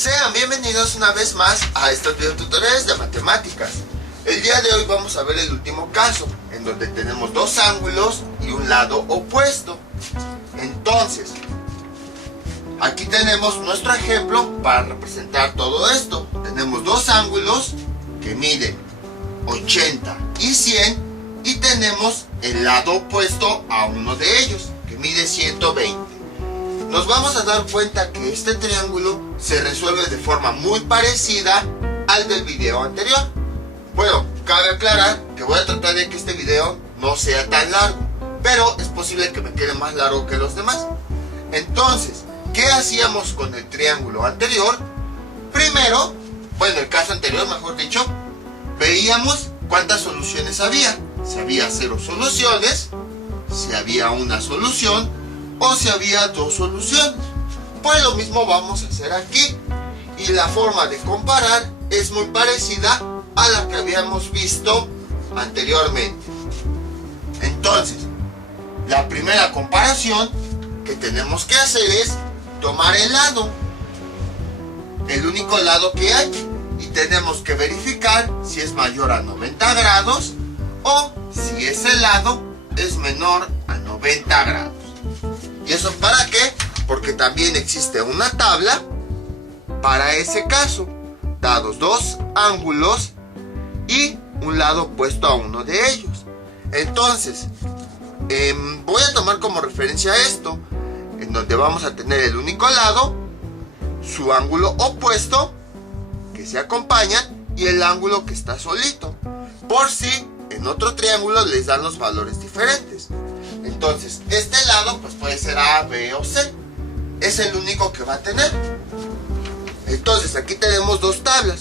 Sean bienvenidos una vez más a estos videotutoriales de matemáticas. El día de hoy vamos a ver el último caso, en donde tenemos dos ángulos y un lado opuesto. Entonces, aquí tenemos nuestro ejemplo para representar todo esto. Tenemos dos ángulos que miden 80 y 100 y tenemos el lado opuesto a uno de ellos, que mide 120. Nos vamos a dar cuenta que este triángulo se resuelve de forma muy parecida al del video anterior. Bueno, cabe aclarar que voy a tratar de que este video no sea tan largo, pero es posible que me quede más largo que los demás. Entonces, ¿qué hacíamos con el triángulo anterior? Primero, el caso anterior, mejor dicho, veíamos cuántas soluciones había. Si había 0 soluciones, si había una solución o si había dos soluciones. Pues lo mismo vamos a hacer aquí. Y la forma de comparar es muy parecida a la que habíamos visto anteriormente. Entonces, la primera comparación que tenemos que hacer es tomar el lado, el único lado que hay, y tenemos que verificar si es mayor a 90 grados o si ese lado es menor a 90 grados. ¿Y eso para qué? Porque también existe una tabla para ese caso, dados dos ángulos y un lado opuesto a uno de ellos. Entonces, voy a tomar como referencia esto, en donde vamos a tener el único lado, su ángulo opuesto, que se acompañan, y el ángulo que está solito, por si en otro triángulo les dan los valores diferentes. Entonces, este lado pues puede ser A, B o C. Es el único que va a tener. Entonces, aquí tenemos dos tablas.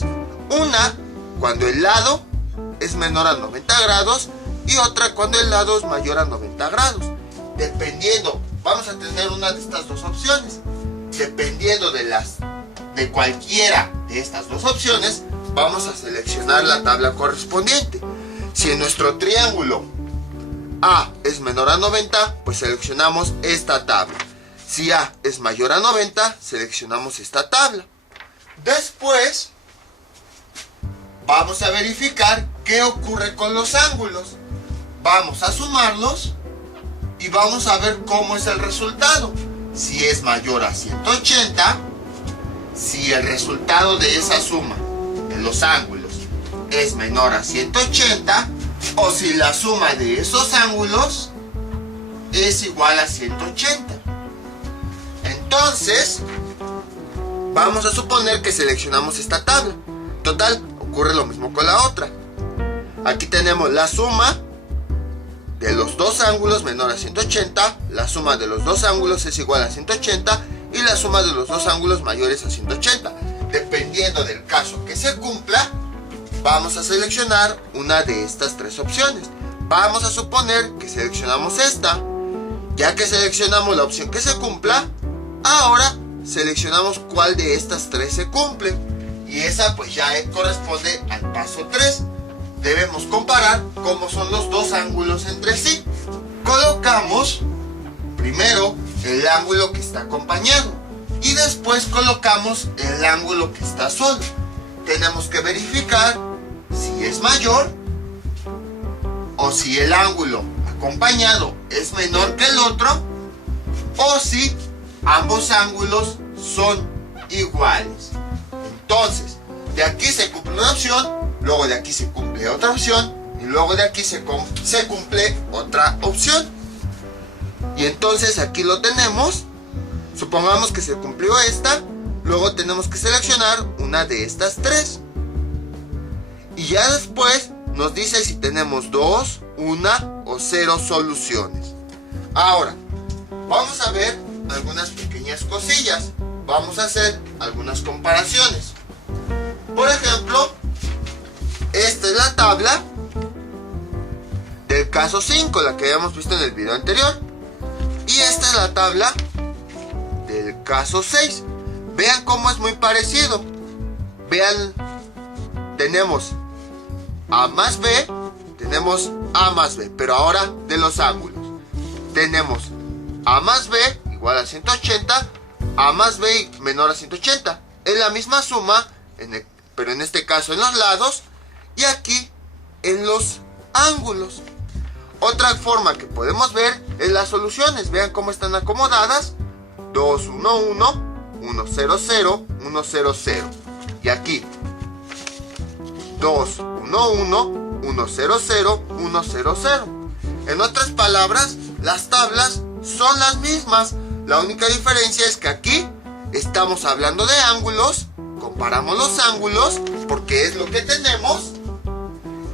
Una cuando el lado es menor a 90 grados y otra cuando el lado es mayor a 90 grados. Dependiendo, vamos a tener una de estas dos opciones. Dependiendo de cualquiera de estas dos opciones, vamos a seleccionar la tabla correspondiente. Si en nuestro triángulo A es menor a 90, pues seleccionamos esta tabla. Si A es mayor a 90, seleccionamos esta tabla. Después, vamos a verificar qué ocurre con los ángulos. Vamos a sumarlos y vamos a ver cómo es el resultado. Si es mayor a 180, si el resultado de esa suma de los ángulos es menor a 180, o si la suma de esos ángulos es igual a 180. Entonces, vamos a suponer que seleccionamos esta tabla. Total, ocurre lo mismo con la otra. Aquí tenemos la suma de los dos ángulos menor a 180, la suma de los dos ángulos es igual a 180 y la suma de los dos ángulos mayores a 180. Dependiendo del caso que se cumpla, vamos a seleccionar una de estas tres opciones. Vamos a suponer que seleccionamos esta. Ya que seleccionamos la opción que se cumpla, ahora seleccionamos cuál de estas tres se cumple. Y esa pues ya corresponde al paso 3. Debemos comparar cómo son los dos ángulos entre sí. Colocamos primero el ángulo que está acompañado y después colocamos el ángulo que está solo. Tenemos que verificar si es mayor o si el ángulo acompañado es menor que el otro o si ambos ángulos son iguales. Entonces, de aquí se cumple una opción, luego de aquí se cumple otra opción y luego de aquí se cumple otra opción. Y entonces aquí lo tenemos. Supongamos que se cumplió esta, luego tenemos que seleccionar una de estas tres. Y ya después nos dice si tenemos 2, 1 o 0 soluciones. Ahora, vamos a ver algunas pequeñas cosillas. Vamos a hacer algunas comparaciones. Por ejemplo, esta es la tabla del caso 5, la que habíamos visto en el video anterior. Y esta es la tabla del caso 6. Vean cómo es muy parecido. Vean, tenemos A más B, tenemos A más B, pero ahora de los ángulos. Tenemos A más B igual a 180, A más B menor a 180. es la misma suma, pero en este caso en los lados, y aquí en los ángulos. Otra forma que podemos ver es las soluciones. Vean cómo están acomodadas. 2, 1, 1, 1, 0, 0, 1, 0, 0. Y aquí 2, 1, 1, 1, 0, 0, 1, 0, 0. En otras palabras, las tablas son las mismas. La única diferencia es que aquí estamos hablando de ángulos, comparamos los ángulos porque es lo que tenemos,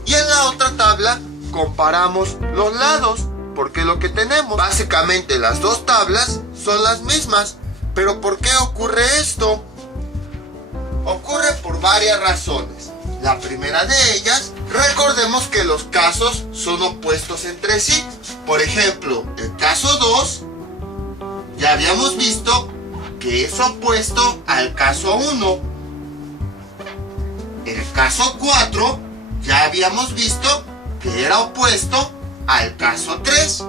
y en la otra tabla comparamos los lados porque es lo que tenemos. Básicamente las dos tablas son las mismas, pero ¿por qué ocurre esto? Ocurre por varias razones. La primera de ellas, recordemos que los casos son opuestos entre sí. Por ejemplo, el caso 2, ya habíamos visto que es opuesto al caso 1. El caso 4, ya habíamos visto que era opuesto al caso 3.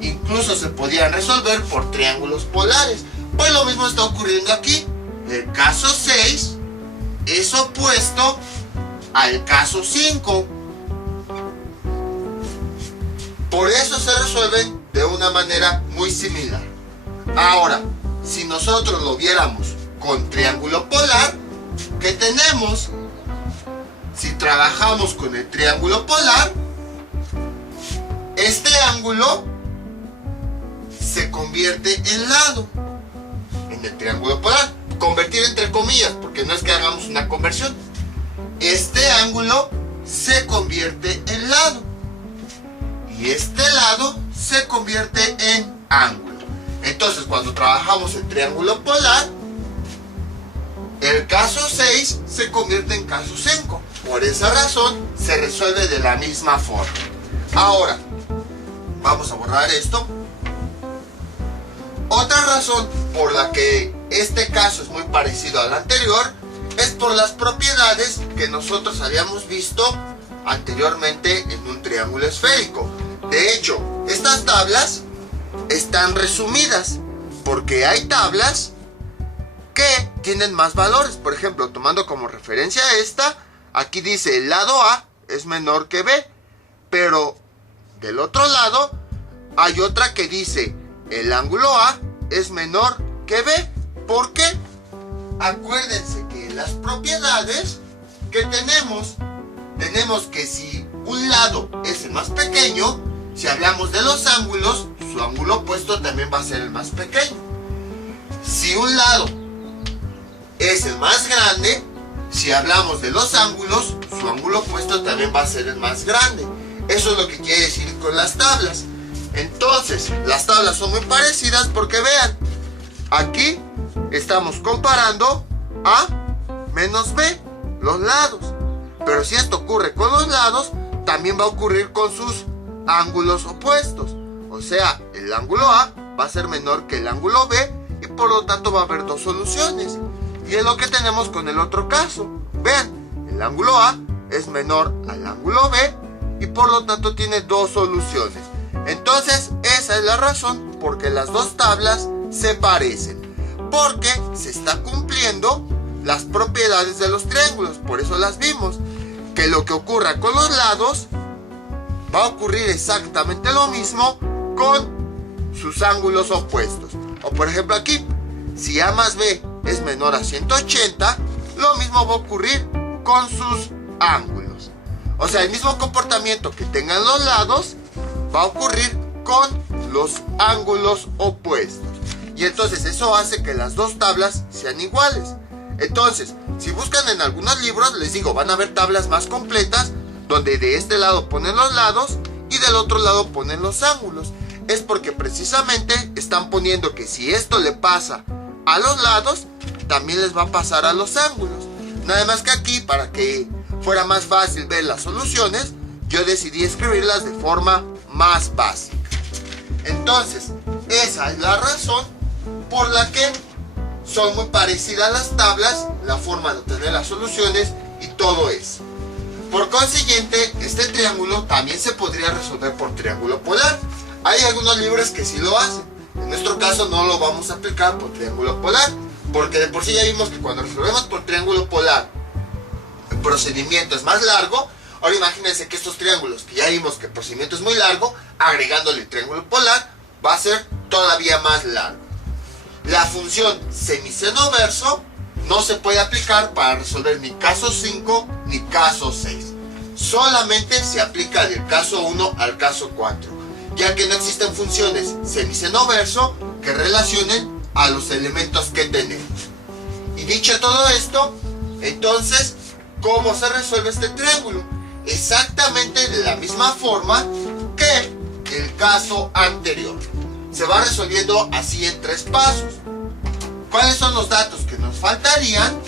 Incluso se podían resolver por triángulos polares. Pues lo mismo está ocurriendo aquí. El caso 6 es opuesto al caso 5. Por eso se resuelven de una manera muy similar. Ahora, si nosotros lo viéramos con triángulo polar, ¿qué tenemos? Si trabajamos con el triángulo polar, este ángulo se convierte en lado en el triángulo polar. Convertir entre comillas, porque no es que hagamos una conversión. Este ángulo se convierte en lado y este lado se convierte en ángulo. Entonces, cuando trabajamos el triángulo polar, el caso 6 se convierte en caso 5. Por esa razón se resuelve de la misma forma. Ahora, vamos a borrar esto. Otra razón por la que este caso es muy parecido al anterior es por las propiedades que nosotros habíamos visto anteriormente en un triángulo esférico. De hecho, estas tablas están resumidas porque hay tablas que tienen más valores. Por ejemplo, tomando como referencia esta, aquí dice el lado A es menor que B, pero del otro lado hay otra que dice el ángulo A es menor que B. ¿Por qué? Acuérdense que las propiedades que tenemos que si un lado es el más pequeño, si hablamos de los ángulos, su ángulo opuesto también va a ser el más pequeño. Si un lado es el más grande, si hablamos de los ángulos, su ángulo opuesto también va a ser el más grande. Eso es lo que quiere decir con las tablas. Entonces, las tablas son muy parecidas porque vean, aquí estamos comparando A menos B, los lados. Pero si esto ocurre con los lados, también va a ocurrir con sus ángulos opuestos. O sea, el ángulo A va a ser menor que el ángulo B y por lo tanto va a haber dos soluciones. Y es lo que tenemos con el otro caso. Vean, el ángulo A es menor al ángulo B y por lo tanto tiene dos soluciones. Entonces, esa es la razón por que las dos tablas se parecen. Porque se está cumpliendo las propiedades de los triángulos. Por eso las vimos. Que lo que ocurra con los lados va a ocurrir exactamente lo mismo con sus ángulos opuestos. O por ejemplo aquí, si A más B es menor a 180, lo mismo va a ocurrir con sus ángulos. O sea, el mismo comportamiento que tengan los lados va a ocurrir con los ángulos opuestos. Y entonces eso hace que las dos tablas sean iguales. Entonces, si buscan en algunos libros, les digo, van a ver tablas más completas donde de este lado ponen los lados y del otro lado ponen los ángulos. Es porque precisamente están poniendo que si esto le pasa a los lados, también les va a pasar a los ángulos. Nada más que aquí, para que fuera más fácil ver las soluciones, yo decidí escribirlas de forma más básica. Entonces, esa es la razón por la que son muy parecidas las tablas, la forma de obtener las soluciones y todo eso. Por consiguiente, este triángulo también se podría resolver por triángulo polar. Hay algunos libros que sí lo hacen. En nuestro caso no lo vamos a aplicar por triángulo polar, porque de por sí ya vimos que cuando resolvemos por triángulo polar el procedimiento es más largo. Ahora imagínense que estos triángulos, que ya vimos que el procedimiento es muy largo, agregándole el triángulo polar, va a ser todavía más largo. La función semiseno verso no se puede aplicar para resolver ni caso 5 ni caso 6. Solamente se aplica del caso 1 al caso 4, ya que no existen funciones semiseno verso que relacionen a los elementos que tenemos. Y dicho todo esto, entonces, ¿cómo se resuelve este triángulo? Exactamente de la misma forma que el caso anterior. Se va resolviendo así en 3 pasos. ¿Cuáles son los datos que nos faltarían?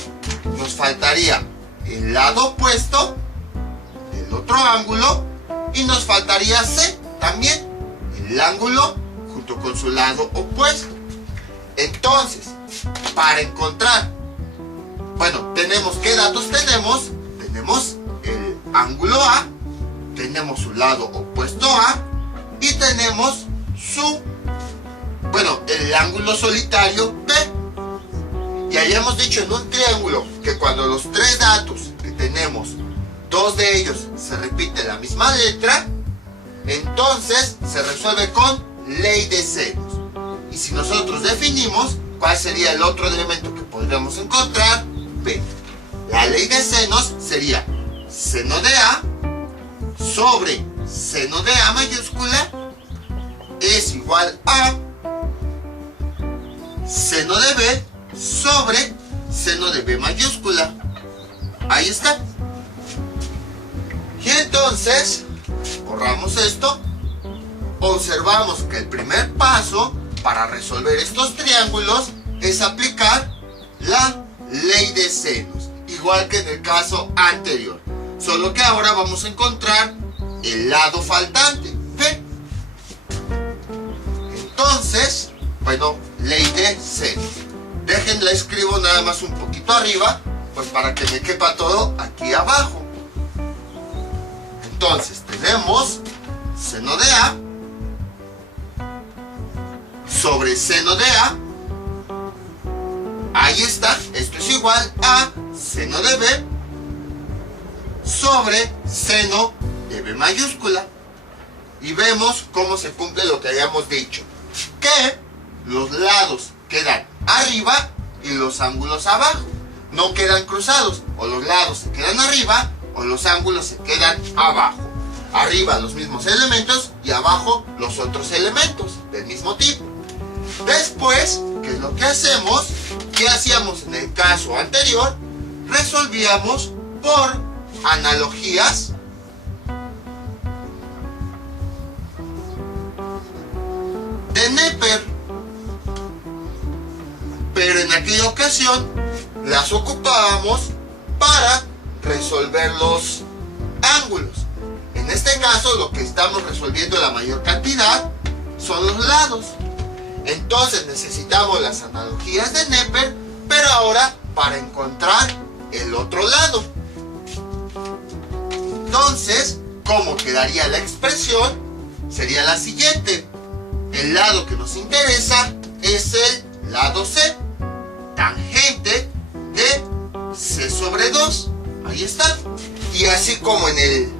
Nos faltaría el lado opuesto del otro ángulo y nos faltaría C también, el ángulo junto con su lado opuesto. Entonces, para encontrar, bueno, tenemos, ¿qué datos tenemos? Tenemos el ángulo A, tenemos su lado opuesto A y tenemos el ángulo solitario B. Y hayamos dicho en un triángulo que cuando los 3 datos que tenemos, 2 de ellos se repite la misma letra, entonces se resuelve con ley de senos. Y si nosotros definimos cuál sería el otro elemento que podríamos encontrar, B. La ley de senos sería seno de A sobre seno de A mayúscula es igual a seno de B sobre seno de B mayúscula. Ahí está. Y entonces, borramos esto. Observamos que el primer paso para resolver estos triángulos es aplicar la ley de senos, igual que en el caso anterior. Solo que ahora vamos a encontrar el lado faltante, B. Entonces, ley de senos. Déjenla, escribo nada más un poquito arriba, pues para que me quepa todo aquí abajo. Entonces, tenemos seno de A sobre seno de A. Ahí está, esto es igual a seno de B sobre seno de B mayúscula. Y vemos cómo se cumple lo que habíamos dicho, que los lados quedan arriba y los ángulos abajo. No quedan cruzados, o los lados se quedan arriba o los ángulos se quedan abajo. Arriba los mismos elementos y abajo los otros elementos del mismo tipo. Después, ¿qué es lo que hacemos? ¿Qué hacíamos en el caso anterior? Resolvíamos por analogías de Neper, pero en aquella ocasión las ocupábamos para resolver los ángulos. En este caso lo que estamos resolviendo la mayor cantidad son los lados. Entonces necesitamos las analogías de Neper, pero ahora para encontrar el otro lado. Entonces, ¿cómo quedaría la expresión? Sería la siguiente. El lado que nos interesa es el lado C, tangente de C sobre 2. Ahí está. Y así como en el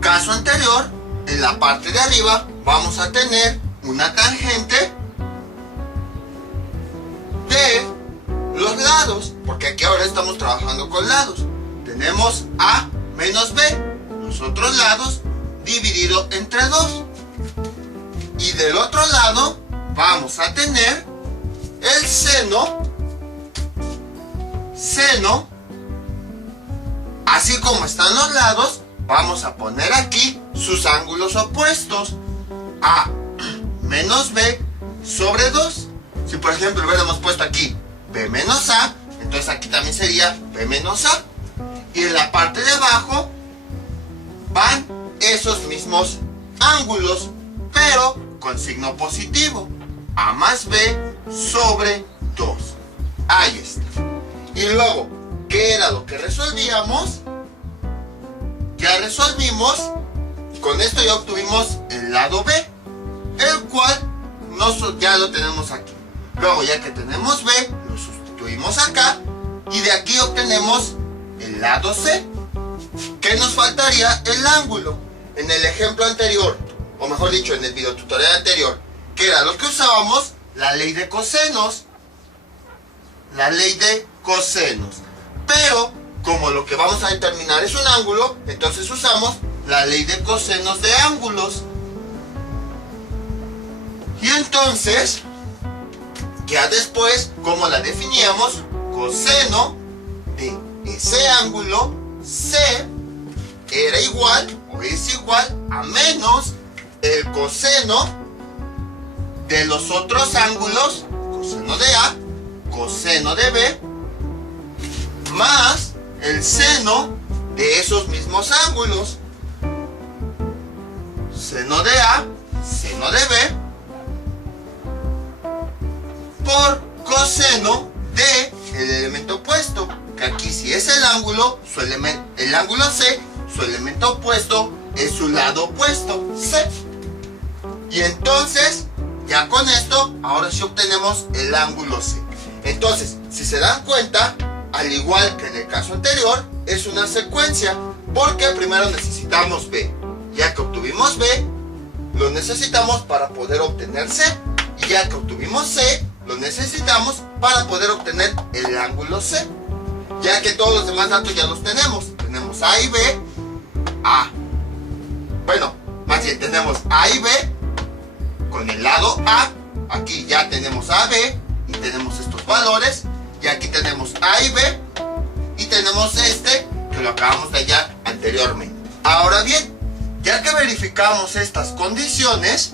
caso anterior, en la parte de arriba vamos a tener una tangente de los lados, porque aquí ahora estamos trabajando con lados. Tenemos A menos B, los otros lados dividido entre 2. Y del otro lado vamos a tener el seno, así como están los lados, vamos a poner aquí sus ángulos opuestos. A menos B sobre 2. Si por ejemplo hubiéramos puesto aquí B menos A, entonces aquí también sería B menos A. Y en la parte de abajo van esos mismos ángulos, pero con signo positivo. A más B sobre 2. Ahí está. Y luego, ¿qué era lo que resolvíamos? Ya resolvimos. Con esto ya obtuvimos el lado B, el cual ya lo tenemos aquí. Luego, ya que tenemos B, lo sustituimos subimos acá y de aquí obtenemos el lado C. ¿Qué nos faltaría? El ángulo. En el ejemplo anterior, o mejor dicho, en el videotutorial anterior, que era lo que usábamos, la ley de cosenos. La ley de cosenos. Pero, como lo que vamos a determinar es un ángulo, entonces usamos la ley de cosenos de ángulos. Y entonces, ya después, ¿cómo la definíamos? Coseno de ese ángulo C era igual o es igual a menos el coseno de los otros ángulos, coseno de A, coseno de B, más el seno de esos mismos ángulos, seno de A, seno de B, por coseno de el elemento opuesto, que aquí si es el ángulo C, su elemento opuesto es su lado opuesto, C. Y entonces, ya con esto, ahora sí obtenemos el ángulo C. Entonces, si se dan cuenta, al igual que en el caso anterior, es una secuencia, porque primero necesitamos B. Ya que obtuvimos B, lo necesitamos para poder obtener C. Y ya que obtuvimos C, lo necesitamos para poder obtener el ángulo C. Ya que todos los demás datos ya los tenemos. Tenemos A y B, A. Bueno, más bien tenemos A y B con el lado A. Aquí ya tenemos A, B y tenemos estos valores. Y aquí tenemos A y B y tenemos este que lo acabamos de hallar anteriormente. Ahora bien, ya que verificamos estas condiciones,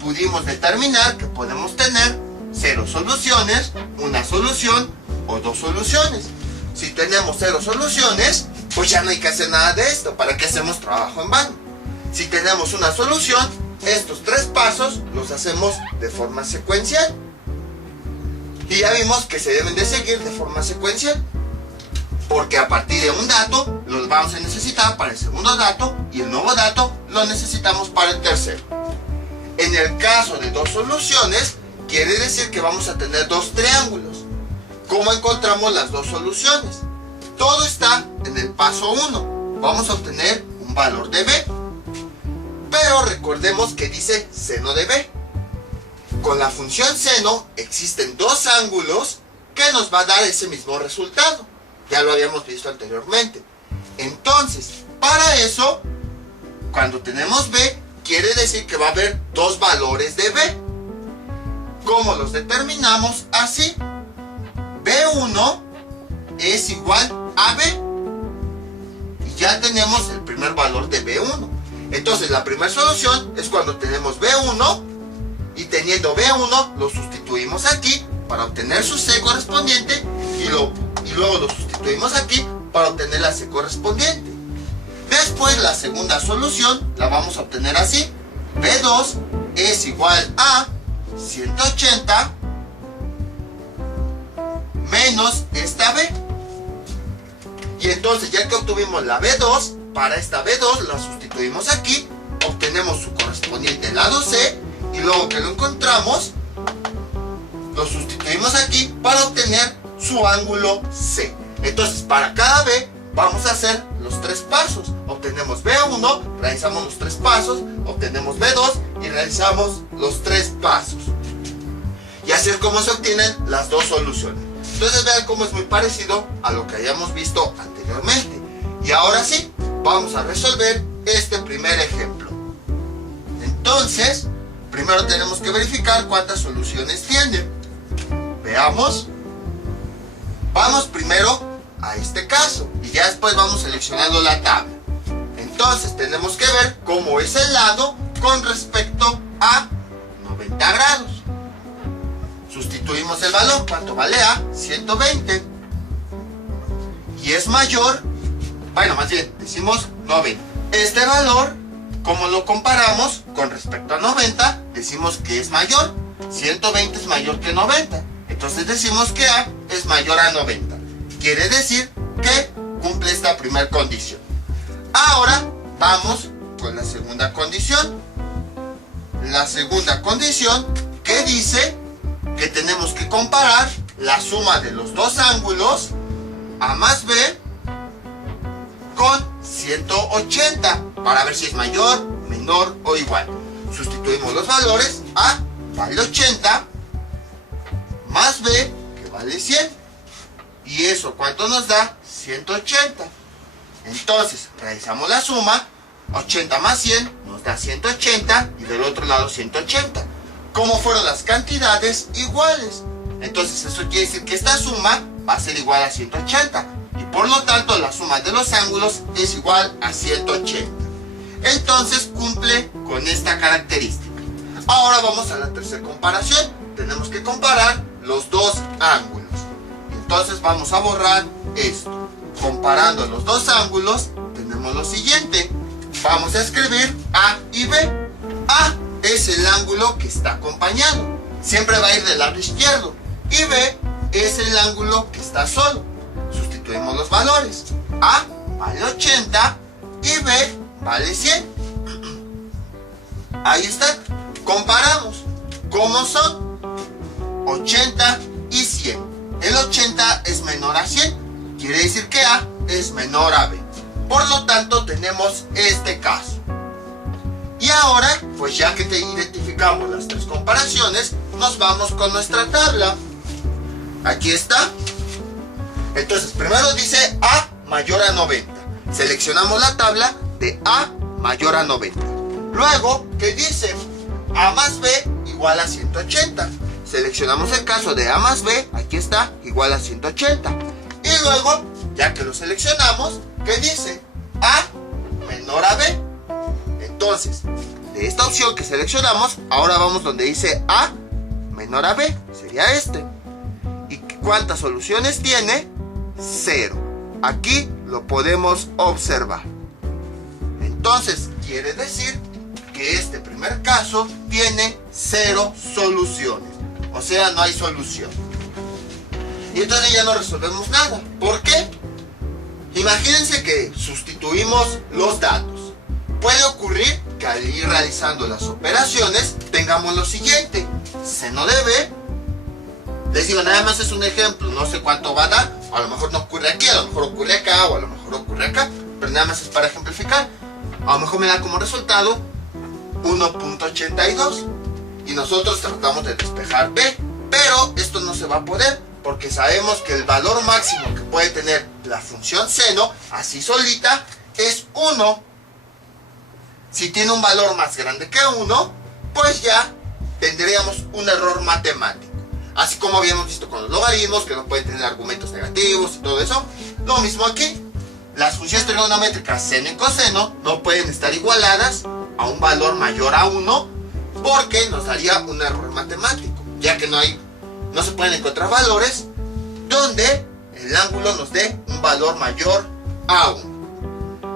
pudimos determinar que podemos tener 0 soluciones, una solución o 2 soluciones. Si tenemos 0 soluciones, pues ya no hay que hacer nada de esto. ¿Para qué hacemos trabajo en vano? Si tenemos una solución, estos 3 pasos los hacemos de forma secuencial. Y ya vimos que se deben de seguir de forma secuencial, porque a partir de un dato los vamos a necesitar para el segundo dato y el nuevo dato lo necesitamos para el tercero. En el caso de 2 soluciones, quiere decir que vamos a tener 2 triángulos. ¿Cómo encontramos las 2 soluciones? Todo está en el paso 1. Vamos a obtener un valor de B. Pero recordemos que dice seno de B. Con la función seno existen 2 ángulos que nos va a dar ese mismo resultado. Ya lo habíamos visto anteriormente. Entonces, para eso, cuando tenemos B, quiere decir que va a haber 2 valores de B. ¿Cómo los determinamos? Así. B1 es igual a B. Y ya tenemos el primer valor de B1. Entonces, la primera solución es cuando tenemos B1 y teniendo B1 lo sustituimos aquí para obtener su C correspondiente y luego lo sustituimos aquí para obtener la C correspondiente. Después, la segunda solución la vamos a obtener así. B2 es igual a 180 menos esta B. Y entonces, ya que obtuvimos la B2, para esta B2 la sustituimos aquí, obtenemos su correspondiente lado C, y luego que lo encontramos, lo sustituimos aquí para obtener su ángulo C. Entonces, para cada B vamos a hacer los 3 pasos. Obtenemos B1, realizamos los 3 pasos, obtenemos B2 y realizamos los 3 pasos. Y así es como se obtienen las 2 soluciones. Entonces vean cómo es muy parecido a lo que hayamos visto anteriormente. Y ahora sí, vamos a resolver este primer ejemplo. Entonces, primero tenemos que verificar cuántas soluciones tiene. Veamos. Vamos primero a este caso y ya después vamos seleccionando la tabla. Entonces tenemos que ver cómo es el lado con respecto a 90 grados. Sustituimos el valor. ¿Cuánto vale A? 120. Y es mayor, bueno, más bien decimos 90. Este valor, como lo comparamos con respecto a 90, decimos que es mayor. 120 es mayor que 90. Entonces decimos que A es mayor a 90. Quiere decir que cumple esta primera condición. Ahora vamos con la segunda condición. La segunda condición que dice que tenemos que comparar la suma de los dos ángulos, A más B, con 180, para ver si es mayor, menor o igual. Sustituimos los valores. A vale 80, más B, que vale 100. ¿Y eso cuánto nos da? 180. Entonces, realizamos la suma. 80 más 100 nos da 180 y del otro lado 180. Como fueron las cantidades iguales, entonces eso quiere decir que esta suma va a ser igual a 180 y por lo tanto la suma de los ángulos es igual a 180. Entonces cumple con esta característica. Ahora vamos a la tercera comparación. Tenemos que comparar los dos ángulos. Entonces vamos a borrar esto. Comparando los dos ángulos tenemos lo siguiente. Vamos a escribir A y B. A es el ángulo que está acompañado, siempre va a ir del lado izquierdo. Y B es el ángulo que está solo. Sustituimos los valores. A vale 80 y B vale 100. Ahí está. Comparamos. ¿Cómo son? 80 y 100. El 80 es menor a 100. Quiere decir que A es menor a B. Por lo tanto, tenemos este caso. Y ahora, pues ya que te identificamos las tres comparaciones, nos vamos con nuestra tabla. Aquí está. Entonces, primero dice A mayor a 90. Seleccionamos la tabla de A mayor a 90. Luego, ¿qué dice? A más B igual a 180. Seleccionamos el caso de A más B, aquí está, igual a 180. Y luego, ya que lo seleccionamos, ¿qué dice? A menor a B. Entonces, de esta opción que seleccionamos, ahora vamos donde dice A menor a B, sería este. ¿Y cuántas soluciones tiene? 0. Aquí lo podemos observar. Entonces, quiere decir que este primer caso tiene 0 soluciones. O sea, no hay solución. Y entonces ya no resolvemos nada. ¿Por qué? Imagínense que sustituimos los datos. Puede ocurrir que al ir realizando las operaciones tengamos lo siguiente. Seno de B, les digo, nada más es un ejemplo, no sé cuánto va a dar. A lo mejor no ocurre aquí, a lo mejor ocurre acá, o a lo mejor ocurre acá, pero nada más es para ejemplificar. A lo mejor me da como resultado 1.82 y nosotros tratamos de despejar B, pero esto no se va a poder porque sabemos que el valor máximo que puede tener la función seno así solita es 1. Si tiene un valor más grande que 1, pues ya tendríamos un error matemático. Así como habíamos visto con los logaritmos, que no pueden tener argumentos negativos y todo eso. Lo mismo aquí. Las funciones trigonométricas seno y coseno no pueden estar igualadas a un valor mayor a 1 porque nos daría un error matemático, ya que no se pueden encontrar valores donde el ángulo nos dé un valor mayor a 1.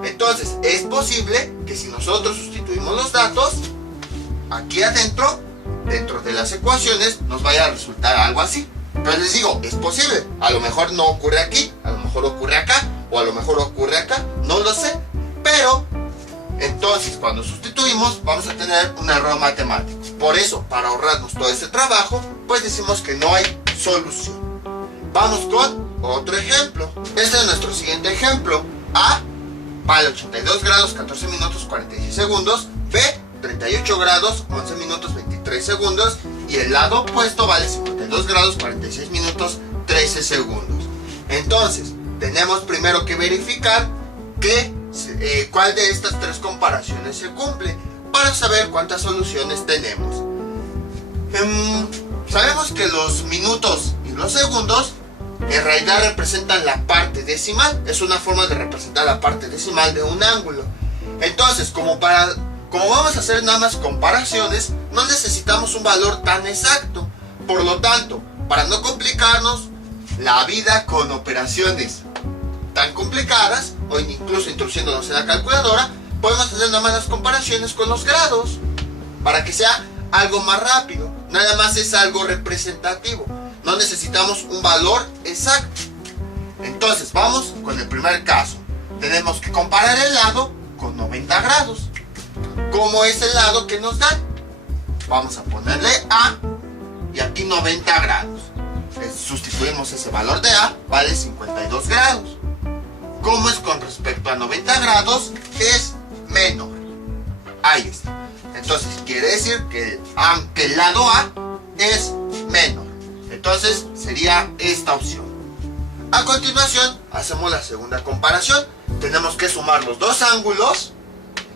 Entonces es posible que si nosotros sustituimos los datos aquí adentro, dentro de las ecuaciones, nos vaya a resultar algo así. Pero les digo, es posible. A lo mejor no ocurre aquí, a lo mejor ocurre acá, o a lo mejor ocurre acá, no lo sé. Pero entonces cuando sustituimos vamos a tener un error matemático. Por eso, para ahorrarnos todo ese trabajo, pues decimos que no hay solución. Vamos con otro ejemplo. Este es nuestro siguiente ejemplo. A vale 82 grados 14 minutos 46 segundos. B 38 grados 11 minutos 23 segundos. Y el lado opuesto vale 52 grados 46 minutos 13 segundos. Entonces, tenemos primero que verificar cuál de estas tres comparaciones se cumple para saber cuántas soluciones tenemos. Sabemos que los minutos y los segundos en realidad representan la parte decimal. Es una forma de representar la parte decimal de un ángulo. Entonces, como vamos a hacer nada más comparaciones, no necesitamos un valor tan exacto. Por lo tanto, para no complicarnos la vida con operaciones tan complicadas, o incluso introduciéndonos en la calculadora, podemos hacer nada más las comparaciones con los grados, para que sea algo más rápido. Nada más es algo representativo. No necesitamos un valor exacto. Entonces, vamos con el primer caso. Tenemos que comparar el lado con 90 grados. ¿Cómo es el lado que nos dan? Vamos a ponerle A y aquí 90 grados. sustituimos ese valor de A, vale 52 grados. ¿Cómo es con respecto a 90 grados? Es menor. Ahí está. Entonces quiere decir que el lado A es menor. Entonces sería esta opción. A continuación hacemos la segunda comparación. Tenemos que sumar los dos ángulos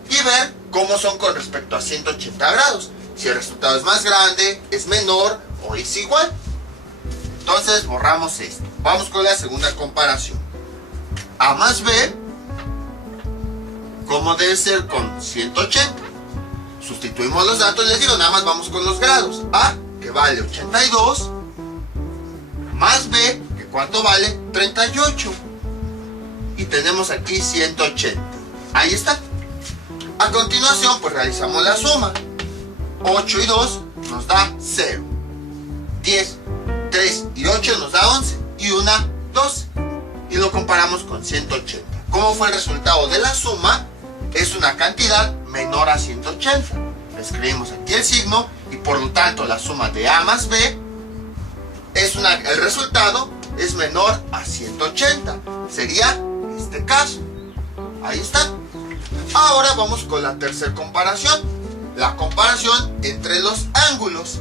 y ver cómo son con respecto a 180 grados. Si el resultado es más grande, es menor o es igual. Entonces borramos esto. Vamos con la segunda comparación. A más B, ¿cómo debe ser con 180? Sustituimos los datos, les digo, nada más vamos con los grados. A, que vale 82, más B, que ¿cuánto vale? 38. Y tenemos aquí 180. Ahí está. A continuación, pues realizamos la suma. 8 y 2 nos da 0. 10, 3 y 8 nos da 11. Y 1, 12. Y lo comparamos con 180. ¿Cómo fue el resultado de la suma? Es una cantidad menor a 180. Escribimos aquí el signo y por lo tanto la suma de A más B el resultado es menor a 180. Sería este caso. Ahí está. Ahora vamos con la tercera comparación. La comparación entre los ángulos.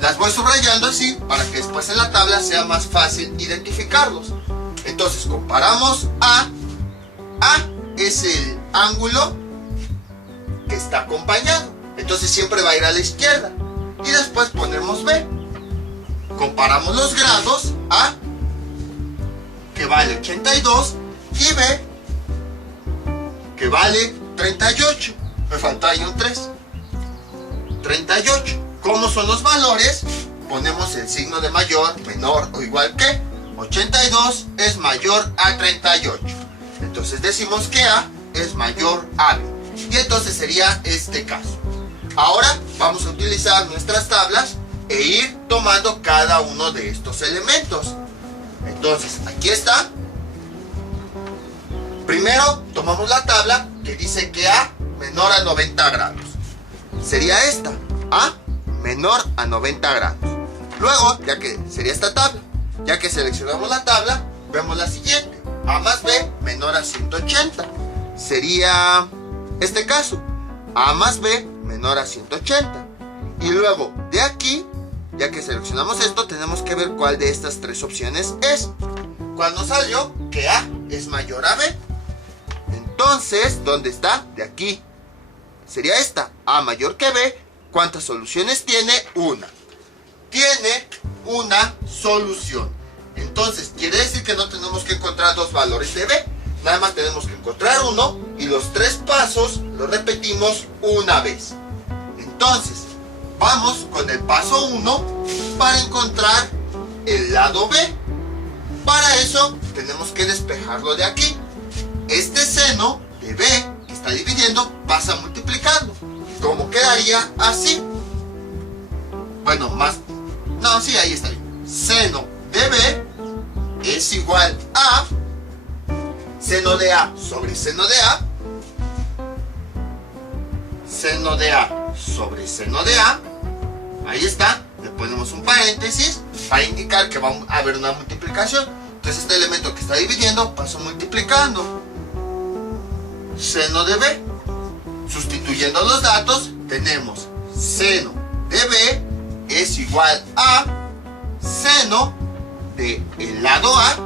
Las voy subrayando así para que después en la tabla sea más fácil identificarlos. Entonces comparamos A. A es el ángulo que está acompañado. Entonces siempre va a ir a la izquierda. Y después ponemos B. Comparamos los grados. A, que vale 82. Y B, que vale 38. Me falta ahí un 3. 38. ¿Cómo son los valores? Ponemos el signo de mayor, menor o igual que. 82 es mayor a 38. Entonces decimos que A es mayor a B. Y entonces sería este caso. Ahora vamos a utilizar nuestras tablas e ir tomando cada uno de estos elementos. Entonces aquí está. Primero tomamos la tabla que dice que A menor a 90 grados. Sería esta. A menor a 90 grados. Luego, ya que sería esta tabla, ya que seleccionamos la tabla, vemos la siguiente. A más B menor a 180. Sería este caso. A más B menor a 180. Y luego, de aquí, ya que seleccionamos esto, tenemos que ver cuál de estas tres opciones es. Cuando salió que A es mayor a B. Entonces, ¿dónde está? De aquí. Sería esta. A mayor que B. ¿Cuántas soluciones tiene? Una. Tiene una solución. Entonces, quiere decir que no tenemos que encontrar dos valores de B. Nada más tenemos que encontrar uno y los tres pasos los repetimos una vez. Entonces, vamos con el paso 1 para encontrar el lado B. Para eso, tenemos que despejarlo de aquí. Este seno de B que está dividiendo pasa multiplicando. ¿Cómo quedaría? Así. Bueno, más... No, sí, ahí está bien. Seno de B es igual a seno de A sobre seno de A. Seno de A sobre seno de A. Ahí está. Le ponemos un paréntesis para indicar que va a haber una multiplicación. Entonces este elemento que está dividiendo pasa multiplicando. Seno de B. Sustituyendo los datos, tenemos seno de B es igual a seno de el lado A,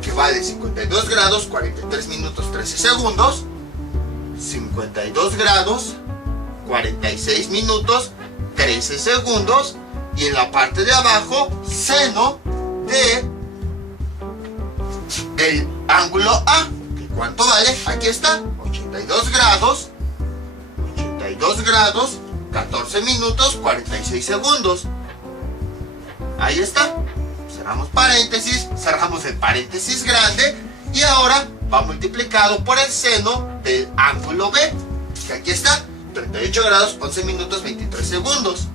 que vale 52 grados, 43 minutos, 13 segundos. 52 grados, 46 minutos, 13 segundos. Y en la parte de abajo, seno de el ángulo A, que ¿cuánto vale? Aquí está, 82 grados, 14 minutos, 46 segundos. Ahí está. Cerramos paréntesis, cerramos el paréntesis grande y ahora va multiplicado por el seno del ángulo B, que aquí está, 38 grados, 11 minutos, 23 segundos.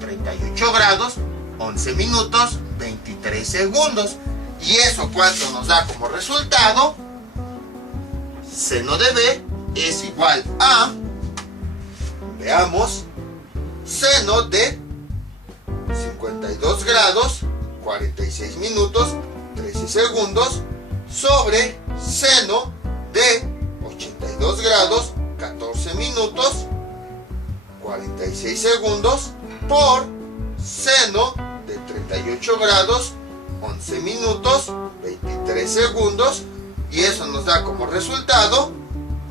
38 grados, 11 minutos, 23 segundos. ¿Y eso cuánto nos da como resultado? Seno de B es igual a, veamos, seno de 52 grados 46 minutos 13 segundos sobre seno de 82 grados 14 minutos 46 segundos por seno de 38 grados 11 minutos 23 segundos, y eso nos da como resultado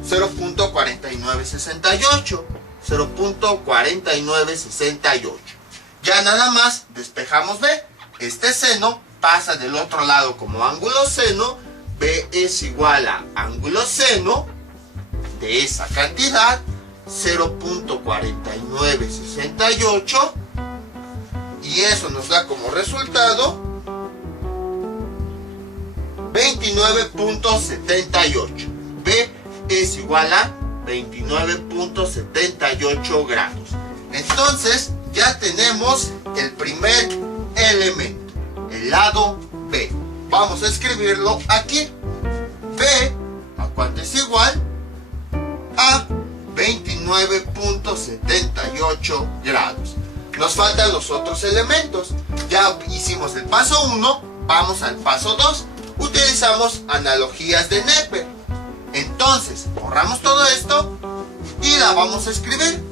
0.4968. 0.4968. Ya nada más despejamos B. Este seno pasa del otro lado como ángulo seno. B es igual a ángulo seno de esa cantidad, 0.4968, y eso nos da como resultado 29.78. B es igual a 29.78 grados. Entonces ya tenemos el primer elemento, el lado B. Vamos a escribirlo aquí. B, ¿a cuánto es igual? A 29.78 grados. Nos faltan los otros elementos. Ya hicimos el paso 1, vamos al paso 2. Utilizamos analogías de Neper. Entonces, borramos todo esto y la vamos a escribir.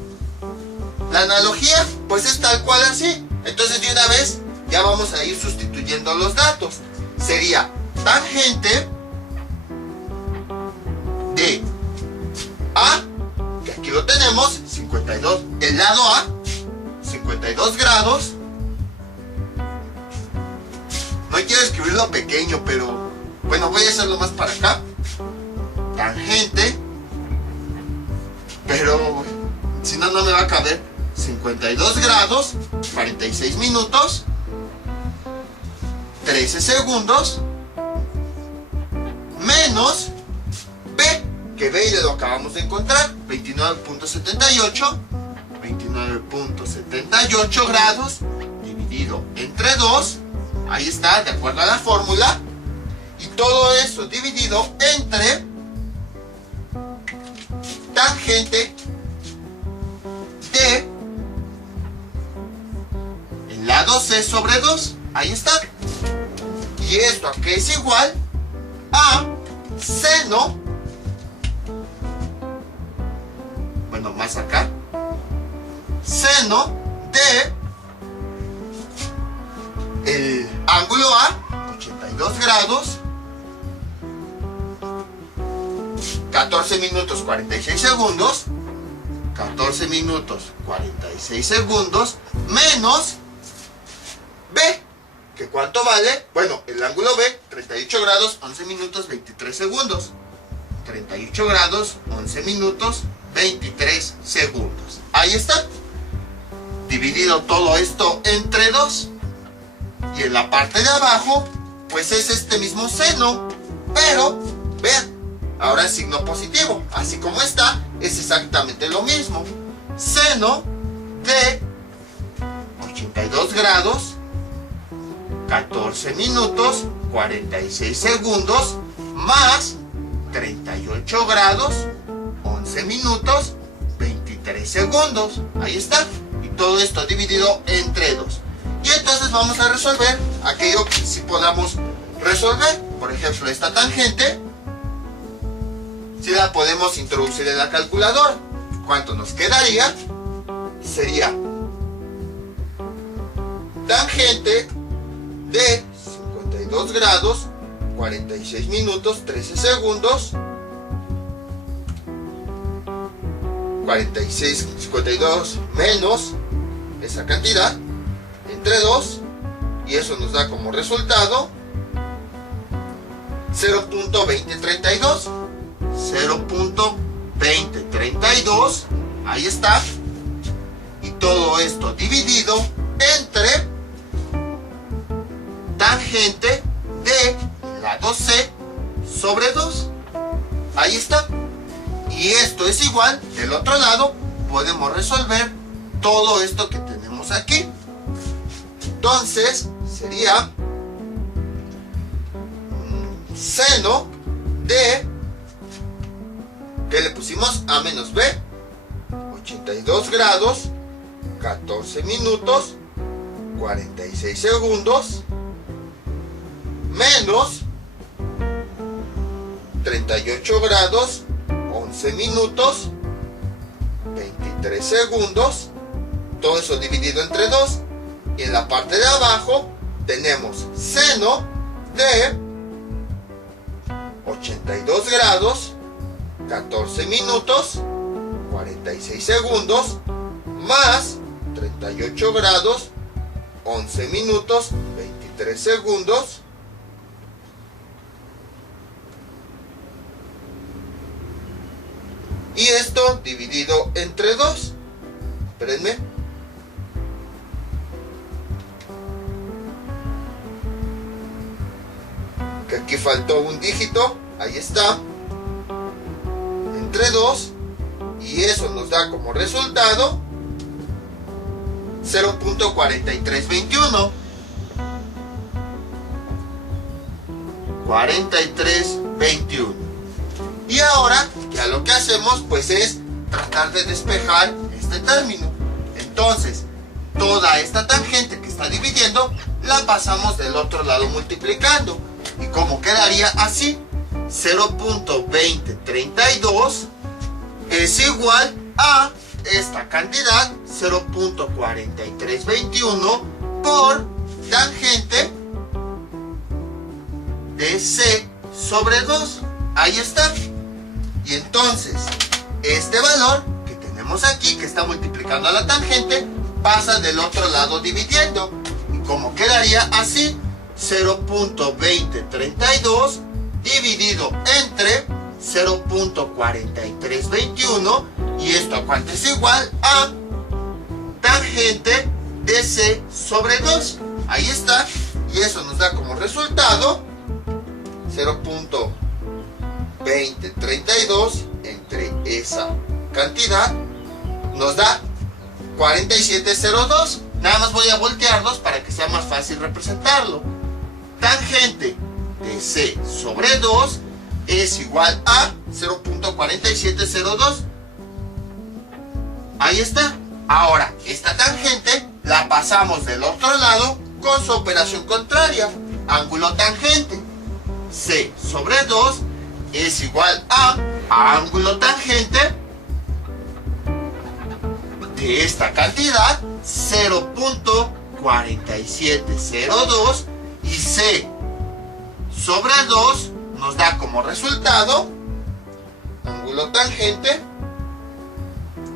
La analogía, pues es tal cual así. Entonces, de una vez, ya vamos a ir sustituyendo los datos. Sería tangente de A, que aquí lo tenemos, 52, el lado A, 52 grados. No quiero escribirlo pequeño, pero bueno, voy a hacerlo más para acá. Tangente, pero si no, no me va a caber. 52 grados, 46 minutos, 13 segundos, menos B, que B ya lo acabamos de encontrar, 29.78, 29.78 grados, dividido entre 2, ahí está, de acuerdo a la fórmula, y todo eso dividido entre tangente de el lado C sobre 2, ahí está. Y esto aquí es igual a seno, bueno, más acá, seno de el ángulo A, 82 grados, 14 minutos 46 segundos, 14 minutos 46 segundos, menos B, que ¿cuánto vale? Bueno, el ángulo B, 38 grados 11 minutos 23 segundos, 38 grados 11 minutos 23 segundos. Ahí está. Dividido todo esto entre 2. Y en la parte de abajo, pues es este mismo seno, pero vean, ahora es signo positivo. Así como está, es exactamente lo mismo. Seno de 82 grados 14 minutos 46 segundos más 38 grados 11 minutos 23 segundos. Ahí está. Y todo esto dividido entre 2. Y entonces vamos a resolver aquello que sí podamos resolver. Por ejemplo, esta tangente, si la podemos introducir en la calculadora, ¿cuánto nos quedaría? Sería tangente de 52 grados 46 minutos 13 segundos, 46, 52 menos esa cantidad entre 2, y eso nos da como resultado 0.2032. 0.2032, ahí está. Y todo esto dividido entre tangente de lado C sobre 2. Ahí está. Y esto es igual, del otro lado podemos resolver todo esto que tenemos aquí. Entonces sería seno de, que le pusimos A menos B, 82 grados 14 minutos 46 segundos menos 38 grados, 11 minutos, 23 segundos. Todo eso dividido entre 2. Y en la parte de abajo tenemos seno de 82 grados, 14 minutos, 46 segundos, más 38 grados, 11 minutos, 23 segundos. Y esto dividido entre 2. Espérenme. Que aquí faltó un dígito. Ahí está. Entre 2. Y eso nos da como resultado 0.4321. 4321. Y ahora ya lo que hacemos pues es tratar de despejar este término. Entonces toda esta tangente que está dividiendo la pasamos del otro lado multiplicando. ¿Y cómo quedaría? Así: 0.2032 es igual a esta cantidad, 0.4321 por tangente de C sobre 2. Ahí está. Y entonces este valor que tenemos aquí, que está multiplicando a la tangente, pasa del otro lado dividiendo. ¿Y cómo quedaría? Así: 0.2032 dividido entre 0.4321. ¿Y esto a cuánto es igual? A tangente de C sobre 2. Ahí está. Y eso nos da como resultado 0.2032 entre esa cantidad nos da 4702. Nada más voy a voltearlos para que sea más fácil representarlo. Tangente de C sobre 2 es igual a 0.4702. Ahí está. Ahora, esta tangente la pasamos del otro lado con su operación contraria, ángulo tangente. C sobre 2 es igual a ángulo tangente de esta cantidad, 0.4702, y C sobre 2 nos da como resultado ángulo tangente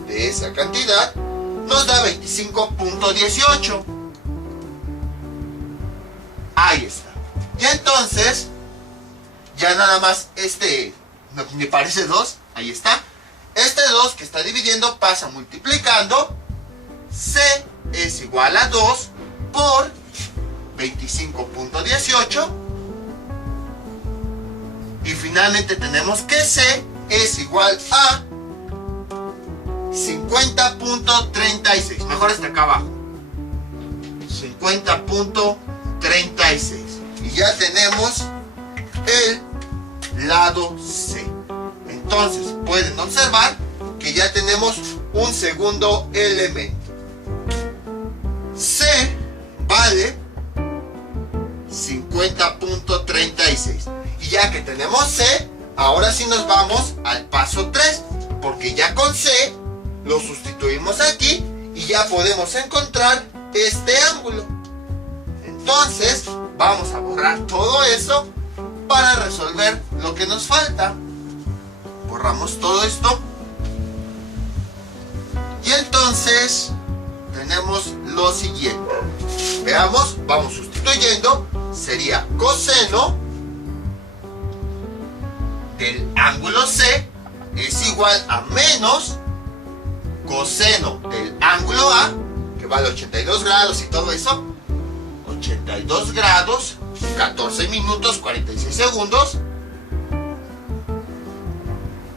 de esa cantidad, nos da 25.18. Ahí está. Y entonces ya nada más me parece 2, ahí está. Este 2 que está dividiendo pasa multiplicando. C es igual a 2 por 25.18. Y finalmente tenemos que C es igual a 50.36. Mejor está acá abajo. 50.36. Y ya tenemos el lado C. Entonces pueden observar que ya tenemos un segundo elemento. C vale 50.36. Y ya que tenemos C, ahora sí nos vamos al paso 3, porque ya con C lo sustituimos aquí y ya podemos encontrar este ángulo. Entonces vamos a borrar todo eso para resolver lo que nos falta. Borramos todo esto. Y entonces tenemos lo siguiente. Veamos, vamos sustituyendo. Sería coseno del ángulo C es igual a menos coseno del ángulo A, que vale 82 grados y todo eso. 82 grados, 14 minutos, 46 segundos,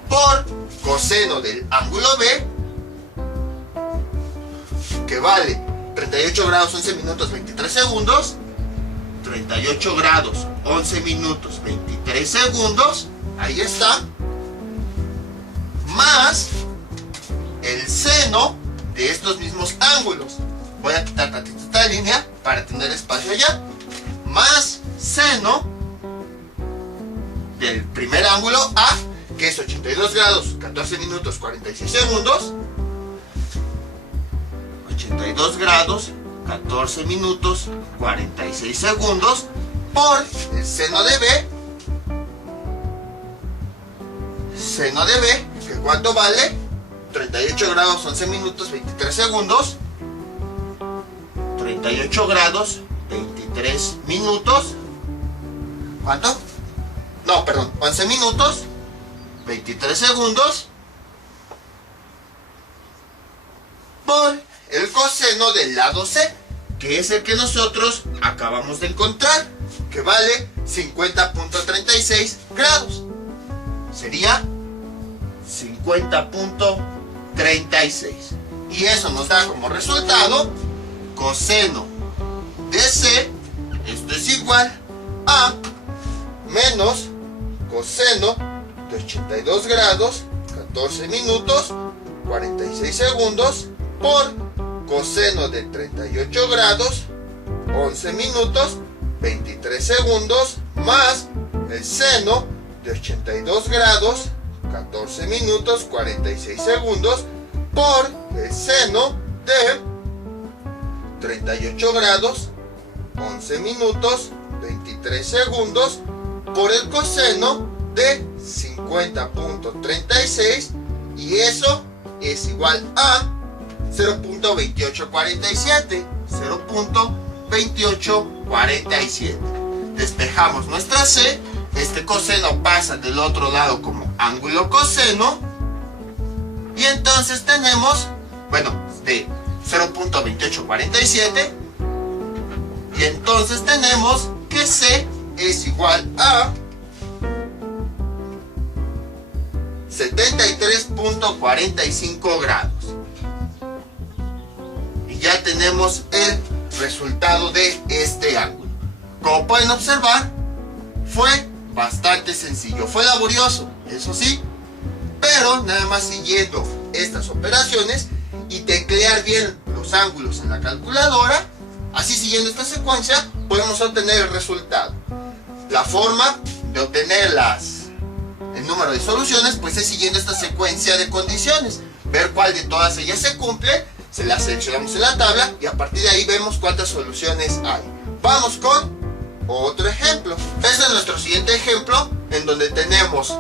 por coseno del ángulo B, que vale 38 grados, 11 minutos, 23 segundos, 38 grados, 11 minutos, 23 segundos, ahí está, más el seno de estos mismos ángulos. Voy a quitar tantito esta línea para tener espacio allá, más seno primer ángulo A, que es 82 grados, 14 minutos, 46 segundos. 82 grados, 14 minutos, 46 segundos, por el seno de B. Seno de B, que ¿cuánto vale? 38 grados, 11 minutos, 23 segundos. 38 grados, 23 minutos. ¿Cuánto? No, perdón, 11 minutos, 23 segundos. Por el coseno del lado C, que es el que nosotros acabamos de encontrar, que vale 50.36 grados. Sería 50.36. Y eso nos da como resultado coseno de C, esto es igual a menos coseno de 82 grados, 14 minutos, 46 segundos, por coseno de 38 grados, 11 minutos, 23 segundos, más el seno de 82 grados, 14 minutos, 46 segundos, por el seno de 38 grados, 11 minutos, 23 segundos, por el coseno de 50.36, y eso es igual a 0.2847. 0.2847. Despejamos nuestra C. Este coseno pasa del otro lado como ángulo coseno. Y entonces tenemos, bueno, de 0.2847. Y entonces tenemos que C es igual a 73.45 grados. Y ya tenemos el resultado de este ángulo. Como pueden observar, fue bastante sencillo. Fue laborioso, eso sí, pero nada más siguiendo estas operaciones y teclear bien los ángulos en la calculadora, así siguiendo esta secuencia, podemos obtener el resultado. La forma de obtener el número de soluciones, pues es siguiendo esta secuencia de condiciones. Ver cuál de todas ellas se cumple, se las seleccionamos en la tabla y a partir de ahí vemos cuántas soluciones hay. Vamos con otro ejemplo. Este es nuestro siguiente ejemplo, en donde tenemos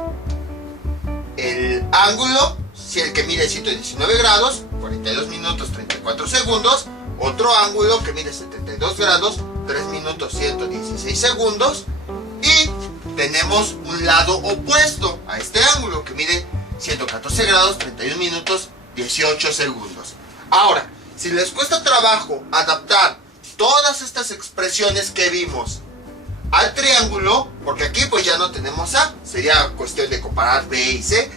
el ángulo, si el que mide 119 grados, 42 minutos 34 segundos, otro ángulo que mide 72 grados, 3 minutos 116 segundos, y tenemos un lado opuesto a este ángulo que mide 114 grados, 31 minutos 18 segundos. Ahora, si les cuesta trabajo adaptar todas estas expresiones que vimos al triángulo, porque aquí pues ya no tenemos A, sería cuestión de comparar B y C.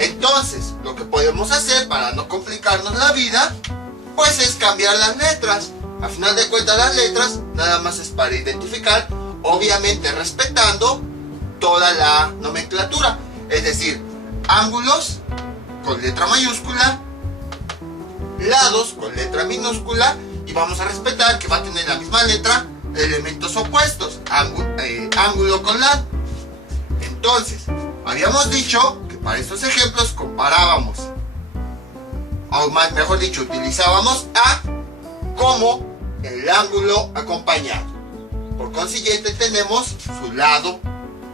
Entonces, lo que podemos hacer para no complicarnos la vida, pues es cambiar las letras. A final de cuentas, las letras nada más es para identificar, obviamente respetando toda la nomenclatura. Es decir, ángulos con letra mayúscula, lados con letra minúscula, y vamos a respetar que va a tener la misma letra de elementos opuestos, ángulo con lado. Entonces, habíamos dicho que para estos ejemplos comparábamos, o mejor dicho, utilizábamos A como el ángulo acompañado. Por consiguiente, tenemos su lado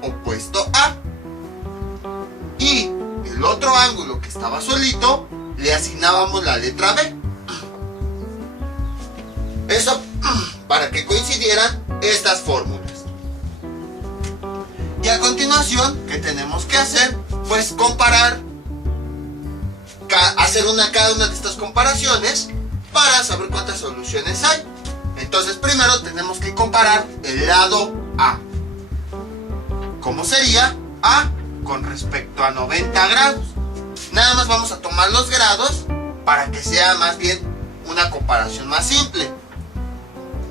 opuesto A. Y el otro ángulo que estaba solito, le asignábamos la letra B. Eso para que coincidieran estas fórmulas. Y a continuación, ¿qué tenemos que hacer? Pues comparar, hacer cada una de estas comparaciones para saber cuántas soluciones hay. Entonces primero tenemos que comparar el lado A. ¿Cómo sería? A con respecto a 90 grados. Nada más vamos a tomar los grados para que sea más bien una comparación más simple.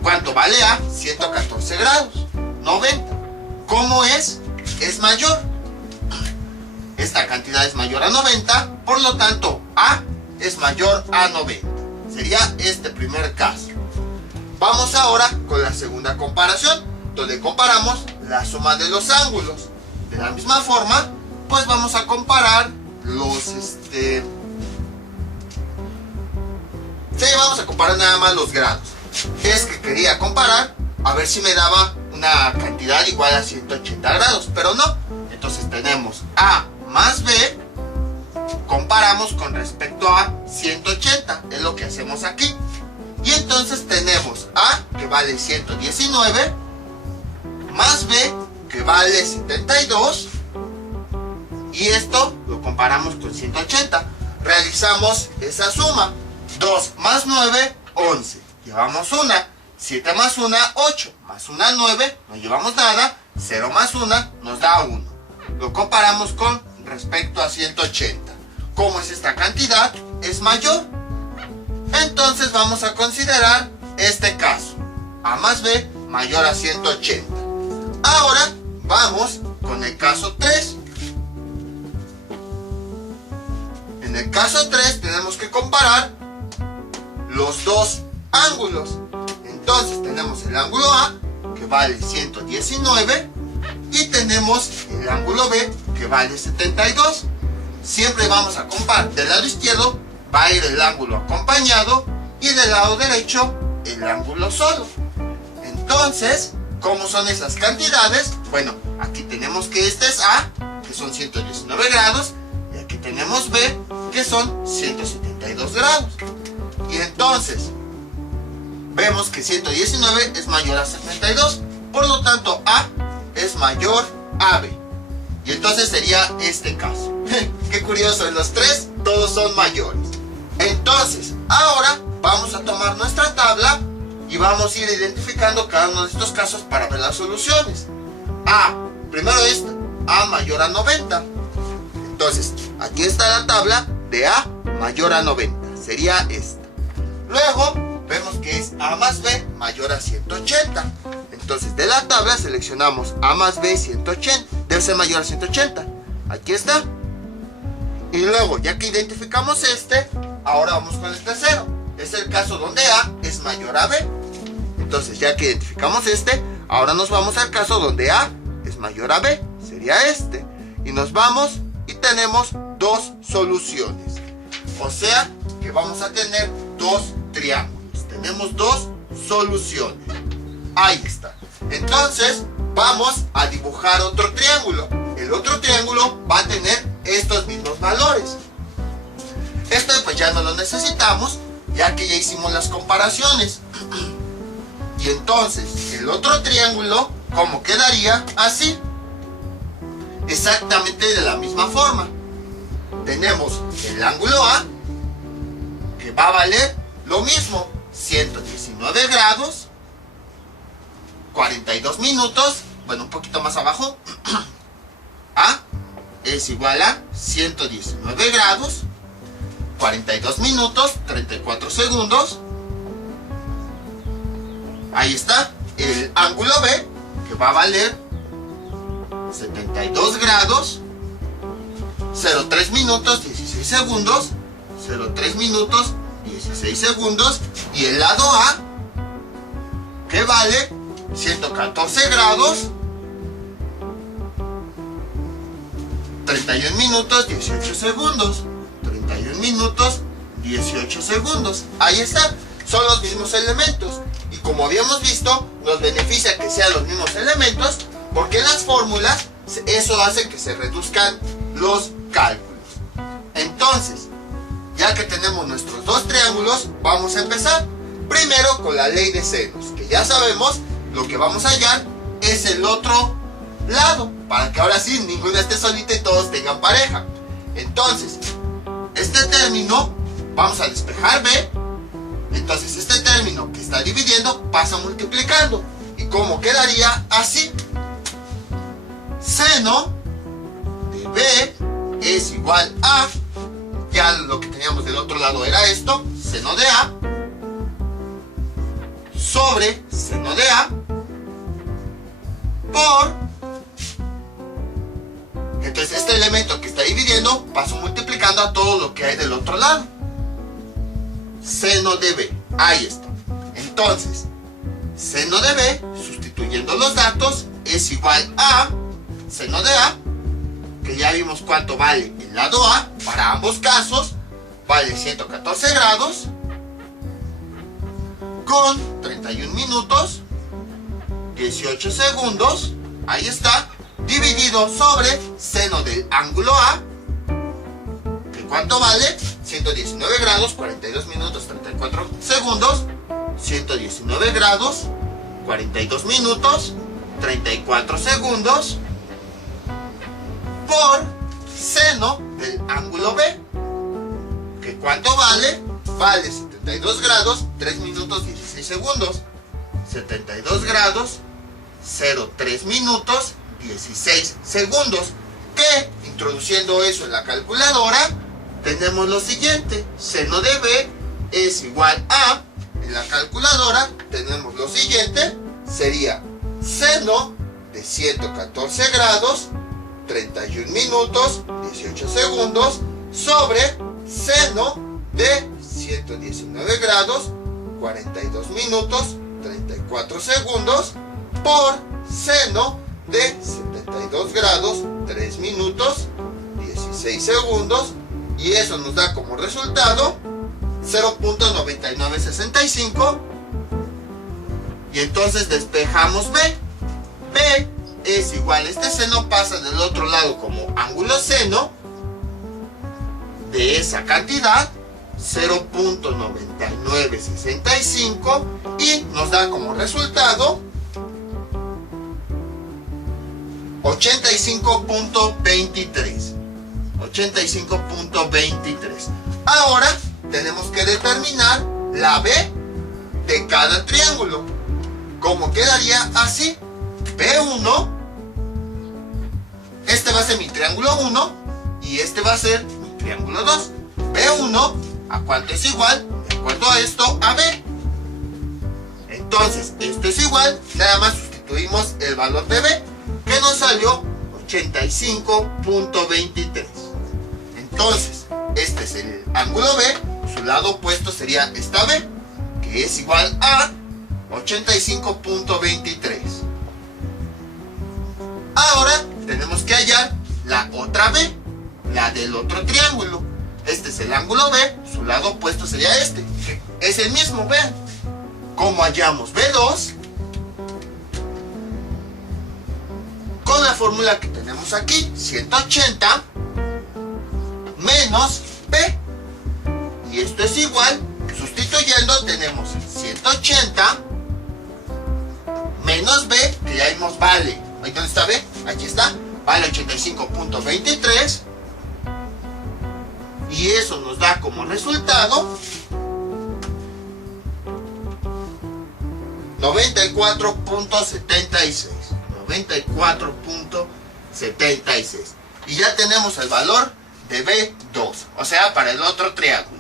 ¿Cuánto vale A? 114 grados. 90. ¿Cómo es? Es mayor. Esta cantidad es mayor a 90, por lo tanto A es mayor a 90. Sería este primer caso. Vamos ahora con la segunda comparación, donde comparamos la suma de los ángulos. de la misma forma, pues vamos a comparar los, vamos a comparar nada más los grados. Es que quería comparar a ver si me daba una cantidad igual a 180 grados, pero no. Entonces tenemos A más B, comparamos con respecto a 180, es lo que hacemos aquí. Y entonces tenemos A, que vale 119, más B, que vale 72, y esto lo comparamos con 180. Realizamos esa suma. 2 más 9, 11. Llevamos una. 7 más 1, 8. Más 1, 9. No llevamos nada. 0 más 1 nos da 1. Lo comparamos con respecto a 180. Como es esta cantidad, es mayor. Entonces vamos a considerar este caso. A más B mayor a 180. Ahora vamos con el caso 3. En el caso 3 tenemos que comparar los dos ángulos. Entonces tenemos el ángulo A, que vale 119, y tenemos el ángulo B, que vale 72. Siempre vamos a comparar. Del lado izquierdo va a ir el ángulo acompañado y del lado derecho el ángulo solo. Entonces, ¿cómo son esas cantidades? Bueno, aquí tenemos que este es A, que son 119 grados, y aquí tenemos B, que son 172 grados. Y entonces vemos que 119 es mayor a 72, por lo tanto A es mayor a B. Y entonces sería este caso. Qué curioso, en los tres todos son mayores. Entonces, ahora vamos a tomar nuestra tabla y vamos a ir identificando cada uno de estos casos para ver las soluciones. A, primero esta, A mayor a 90. Entonces, aquí está la tabla de A mayor a 90, sería esta. Luego, vemos que es A más B mayor a 180. Entonces, de la tabla seleccionamos A más B 180, debe ser mayor a 180. Aquí está. Y luego, ya que identificamos este, ahora vamos con el tercero. Es el caso donde A es mayor a B. Entonces, ya que identificamos este, ahora nos vamos al caso donde A es mayor a B. Sería este. Y nos vamos y tenemos dos soluciones. O sea, que vamos a tener dos triángulos. Tenemos dos soluciones. Ahí está. Entonces, vamos a dibujar otro triángulo. El otro triángulo va a tener estos mismos valores. Esto pues ya no lo necesitamos, ya que ya hicimos las comparaciones. Y entonces, el otro triángulo, ¿cómo quedaría? Así. Exactamente de la misma forma. Tenemos el ángulo A, que va a valer lo mismo, 119 grados, 42 minutos, bueno, un poquito más abajo. A es igual a 119 grados, 42 minutos, 34 segundos. Ahí está. El ángulo B, que va a valer 72 grados, 03 minutos, 16 segundos, 03 minutos, 16 segundos. Y el lado A, que vale 114 grados, 31 minutos, 18 segundos. 31 minutos, 18 segundos. Ahí está. Son los mismos elementos. Y como habíamos visto, nos beneficia que sean los mismos elementos, porque en las fórmulas eso hace que se reduzcan los cálculos. Entonces, ya que tenemos nuestros dos triángulos, vamos a empezar. Primero con la ley de senos, que ya sabemos lo que vamos a hallar es el otro lado, para que ahora sí ninguno esté solita y todos tengan pareja. Entonces, este término vamos a despejar B. Entonces este término que está dividiendo pasa multiplicando. ¿Y cómo quedaría? Así. Seno de B es igual a, ya lo que teníamos del otro lado era esto, seno de A sobre seno de A por, entonces este elemento que está dividiendo paso multiplicando a todo lo que hay del otro lado. Seno de B, ahí está. Entonces, seno de B, sustituyendo los datos, es igual a seno de A, que ya vimos cuánto vale el lado A, para ambos casos, vale 114 grados, con 31 minutos, 18 segundos, ahí está, dividido sobre seno del ángulo A, que cuánto vale, 119 grados, 42 minutos, 34 segundos, 119 grados, 42 minutos, 34 segundos, por seno del ángulo B, que cuánto vale, vale 72 grados, 3 minutos, 16 segundos, 72 grados, 0,3 minutos, 16 segundos, que introduciendo eso en la calculadora, tenemos lo siguiente, seno de B es igual a, en la calculadora tenemos lo siguiente, sería seno de 114 grados, 31 minutos, 18 segundos, sobre seno de 119 grados, 42 minutos, 34 segundos, por seno de 72 grados, 3 minutos, 16 segundos, y eso nos da como resultado 0.9965, y entonces despejamos B. B es igual, este seno pasa del otro lado como ángulo seno de esa cantidad, 0.9965, y nos da como resultado 85.23. 85.23. Ahora tenemos que determinar la B de cada triángulo. ¿Cómo quedaría? Así. B1, este va a ser mi triángulo 1 y este va a ser mi triángulo 2. B1, ¿a cuánto es igual? De acuerdo a esto, a B. Entonces, esto es igual, nada más sustituimos el valor de B, que nos salió 85.23. Entonces, este es el ángulo B, su lado opuesto sería esta B, que es igual a 85.23. Ahora tenemos que hallar la otra B, la del otro triángulo. Este es el ángulo B, su lado opuesto sería este, que es el mismo, vean. ¿Cómo hallamos B2? Con la fórmula que tenemos aquí, 180 menos B. Y esto es igual, sustituyendo tenemos 180 menos B, que ya vimos vale. ¿Ahí dónde está B? Aquí está, vale 85.23. Y eso nos da como resultado 94.76. 94.76. Y ya tenemos el valor de B2, o sea, para el otro triángulo.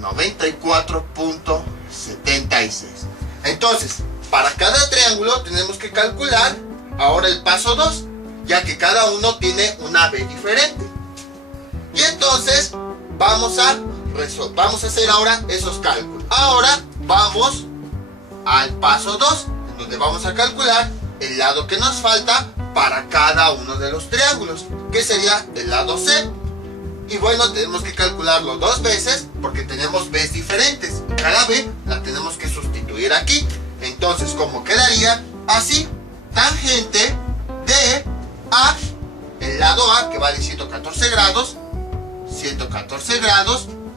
94.76. Entonces, para cada triángulo tenemos que calcular ahora el paso 2, ya que cada uno tiene una B diferente. Y entonces vamos a hacer ahora esos cálculos. Ahora vamos al paso 2, en donde vamos a calcular el lado que nos falta para cada uno de los triángulos, que sería el lado C. Y bueno, tenemos que calcularlo dos veces porque tenemos B's diferentes. Cada B la tenemos que sustituir aquí. Entonces, ¿cómo quedaría? Así, tangente de A, el lado A, que vale 114 grados,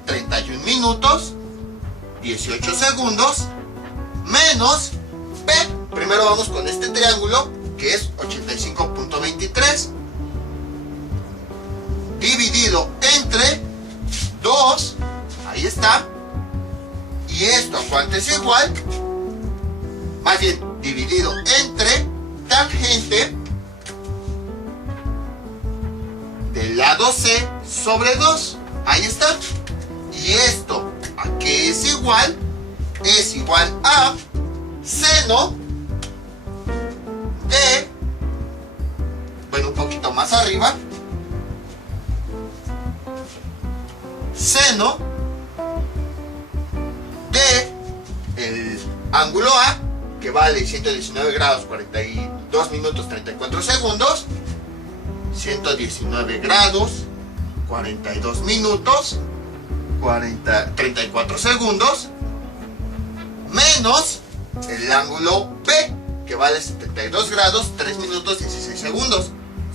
31 minutos, 18 segundos, menos B. Primero vamos con este triángulo, que es 85.23, dividido entre 2, ahí está, y esto a cuánto es igual, más bien dividido entre tangente del lado C sobre 2, ahí está, y esto a qué es igual a seno de, bueno, un poquito más arriba, seno de el ángulo A, que vale 119 grados, 42 2 minutos 34 segundos, 119 grados, 42 minutos, 34 segundos, menos el ángulo B, que vale 72 grados, 3 minutos 16 segundos.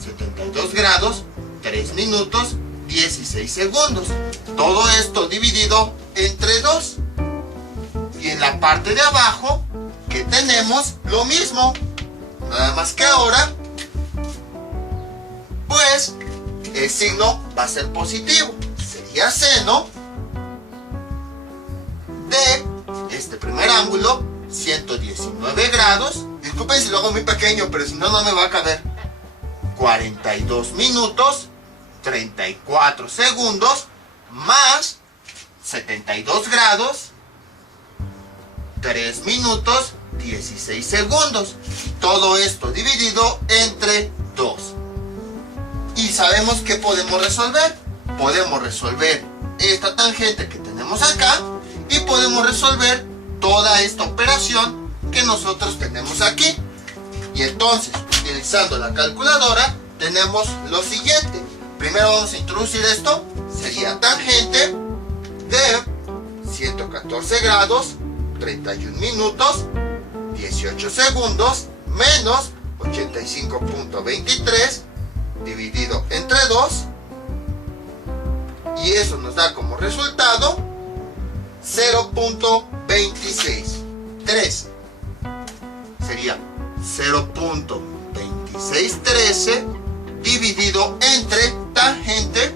72 grados, 3 minutos 16 segundos. Todo esto dividido entre 2. Y en la parte de abajo, que tenemos lo mismo. Nada más que ahora, pues, el signo va a ser positivo. Sería seno de este primer ángulo, 119 grados. Disculpen si lo hago muy pequeño, pero si no, no me va a caber. 42 minutos, 34 segundos, más 72 grados, 3 minutos, 16 segundos. Todo esto dividido entre 2. Y sabemos que podemos resolver. Podemos resolver esta tangente que tenemos acá y podemos resolver toda esta operación que nosotros tenemos aquí. Y entonces, utilizando la calculadora, tenemos lo siguiente. Primero vamos a introducir esto. Sería tangente de 114 grados, 31 minutos, 18 segundos, menos 85.23 dividido entre 2. Y eso nos da como resultado 0.26. 3 sería 0.2613 dividido entre tangente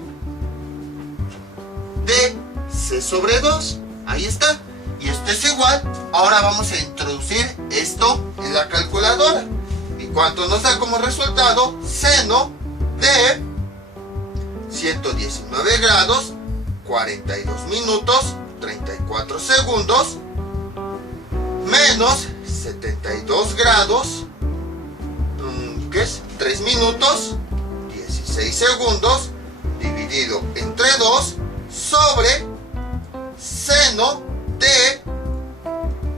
de C sobre 2. Ahí está. Y esto es igual. Ahora vamos a introducir esto en la calculadora. ¿Y cuánto nos da como resultado? Seno de 119 grados, 42 minutos, 34 segundos, menos 72 grados, ¿qué es? 3 minutos, 16 segundos, dividido entre 2, sobre seno de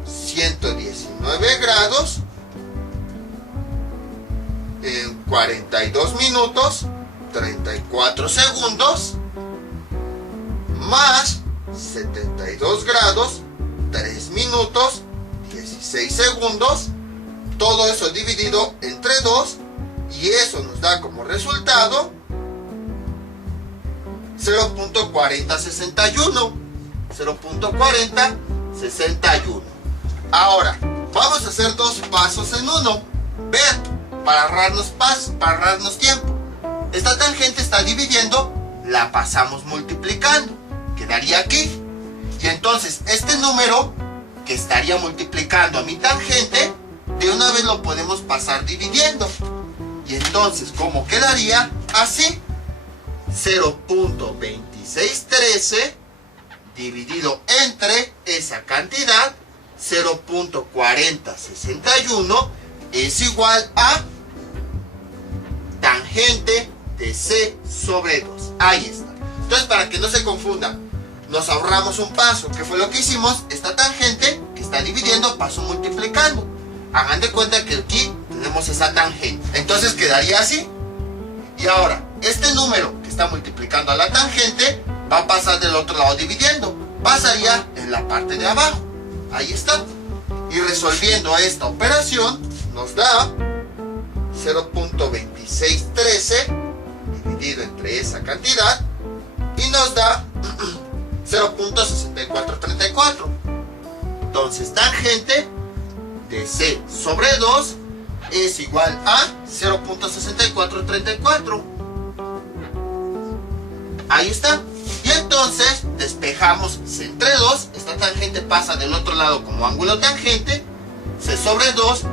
119 grados, en 42 minutos, 34 segundos, más 72 grados, 3 minutos, 16 segundos, todo eso dividido entre 2, y eso nos da como resultado 0.4061. 0.4061. Ahora, vamos a hacer dos pasos en uno. Ver, para ahorrarnos tiempo. Esta tangente está dividiendo, la pasamos multiplicando. Quedaría aquí. Y entonces, este número que estaría multiplicando a mi tangente, de una vez lo podemos pasar dividiendo. Y entonces, ¿cómo quedaría? Así. 0.2613 dividido entre esa cantidad, 0.4061, es igual a tangente de C sobre 2. Ahí está. Entonces, para que no se confunda, nos ahorramos un paso. ¿Qué fue lo que hicimos? Esta tangente que está dividiendo, paso multiplicando. Hagan de cuenta que aquí tenemos esa tangente. Entonces quedaría así. Y ahora, este número que está multiplicando a la tangente va a pasar del otro lado dividiendo. Pasaría en la parte de abajo. Ahí está. Y resolviendo esta operación nos da 0.2613 dividido entre esa cantidad y nos da 0.6434. Entonces tangente de C sobre 2 es igual a 0.6434. Ahí está. Y entonces despejamos C entre 2. Esta tangente pasa del otro lado como ángulo tangente. C sobre 2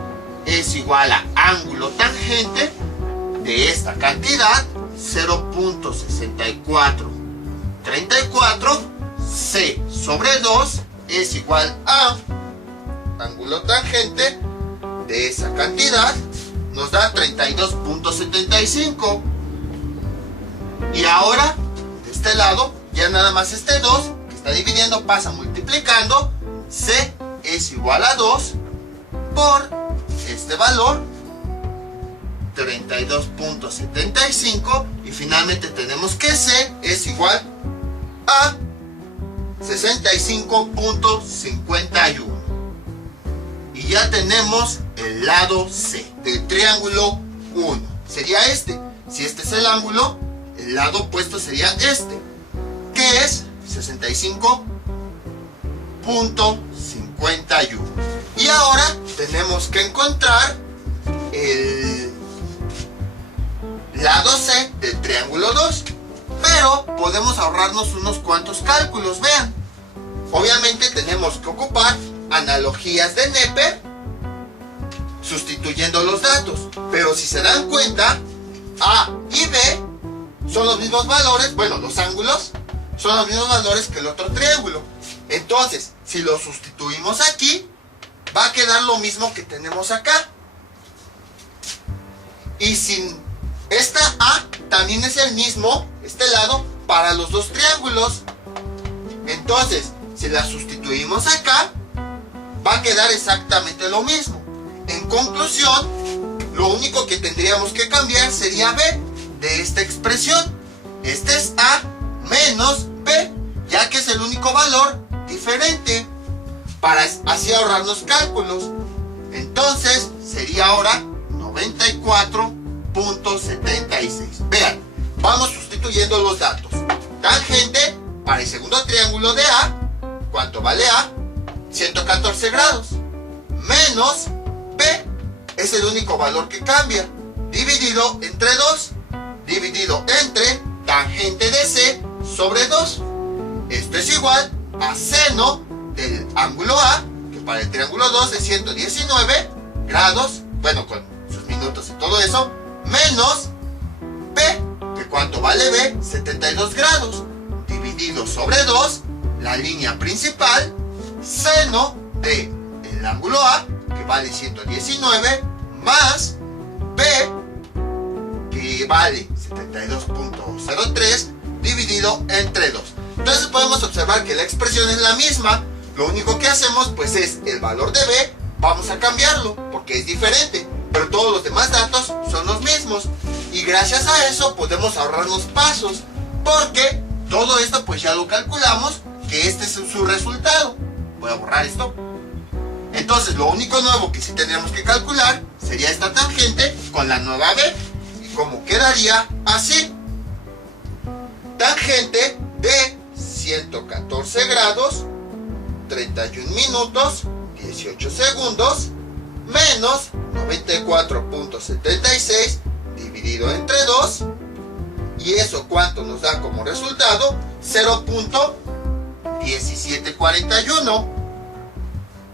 es igual a ángulo tangente de esta cantidad, 0.6434. C sobre 2 es igual a ángulo tangente de esa cantidad, nos da 32.75. Y ahora, de este lado, ya nada más este 2 que está dividiendo pasa multiplicando. C es igual a 2 por este valor, 32.75 y finalmente tenemos que C es igual a 65.51 y ya tenemos el lado C del triángulo 1. Sería este. Si este es el ángulo, el lado opuesto sería este, que es 65.51. Y ahora tenemos que encontrar el lado C del triángulo 2. Pero podemos ahorrarnos unos cuantos cálculos, vean. Obviamente tenemos que ocupar analogías de Neper sustituyendo los datos. Pero si se dan cuenta, A y B son los mismos valores, bueno, los ángulos son los mismos valores que el otro triángulo. Entonces, si lo sustituimos aquí, va a quedar lo mismo que tenemos acá. Y sin esta A también es el mismo, este lado, para los dos triángulos. Entonces, si la sustituimos acá, va a quedar exactamente lo mismo. En conclusión, lo único que tendríamos que cambiar sería B de esta expresión. Este es A menos B, ya que es el único valor diferente, para así ahorrarnos cálculos. Entonces, sería ahora 94.76. Vean, vamos sustituyendo los datos. Tangente para el segundo triángulo de A, ¿cuánto vale A? 114 grados. Menos B, es el único valor que cambia. Dividido entre 2. Dividido entre tangente de C sobre 2. Esto es igual a seno del ángulo A, que para el triángulo 2 es 119 grados, bueno, con sus minutos y todo eso, menos B, que ¿cuánto vale B? 72 grados, dividido sobre 2, la línea principal, seno del ángulo A, que vale 119, más B, que vale 72.03, dividido entre 2. Entonces podemos observar que la expresión es la misma. Lo único que hacemos pues es el valor de B, vamos a cambiarlo porque es diferente, pero todos los demás datos son los mismos. Y gracias a eso podemos ahorrarnos pasos, porque todo esto pues ya lo calculamos, que este es su resultado. Voy a borrar esto. Entonces lo único nuevo que sí tendríamos que calcular sería esta tangente con la nueva B. Y como quedaría así. Tangente de 114 grados, 31 minutos, 18 segundos, menos 94.76 dividido entre 2. ¿Y eso cuánto nos da como resultado? 0.1741.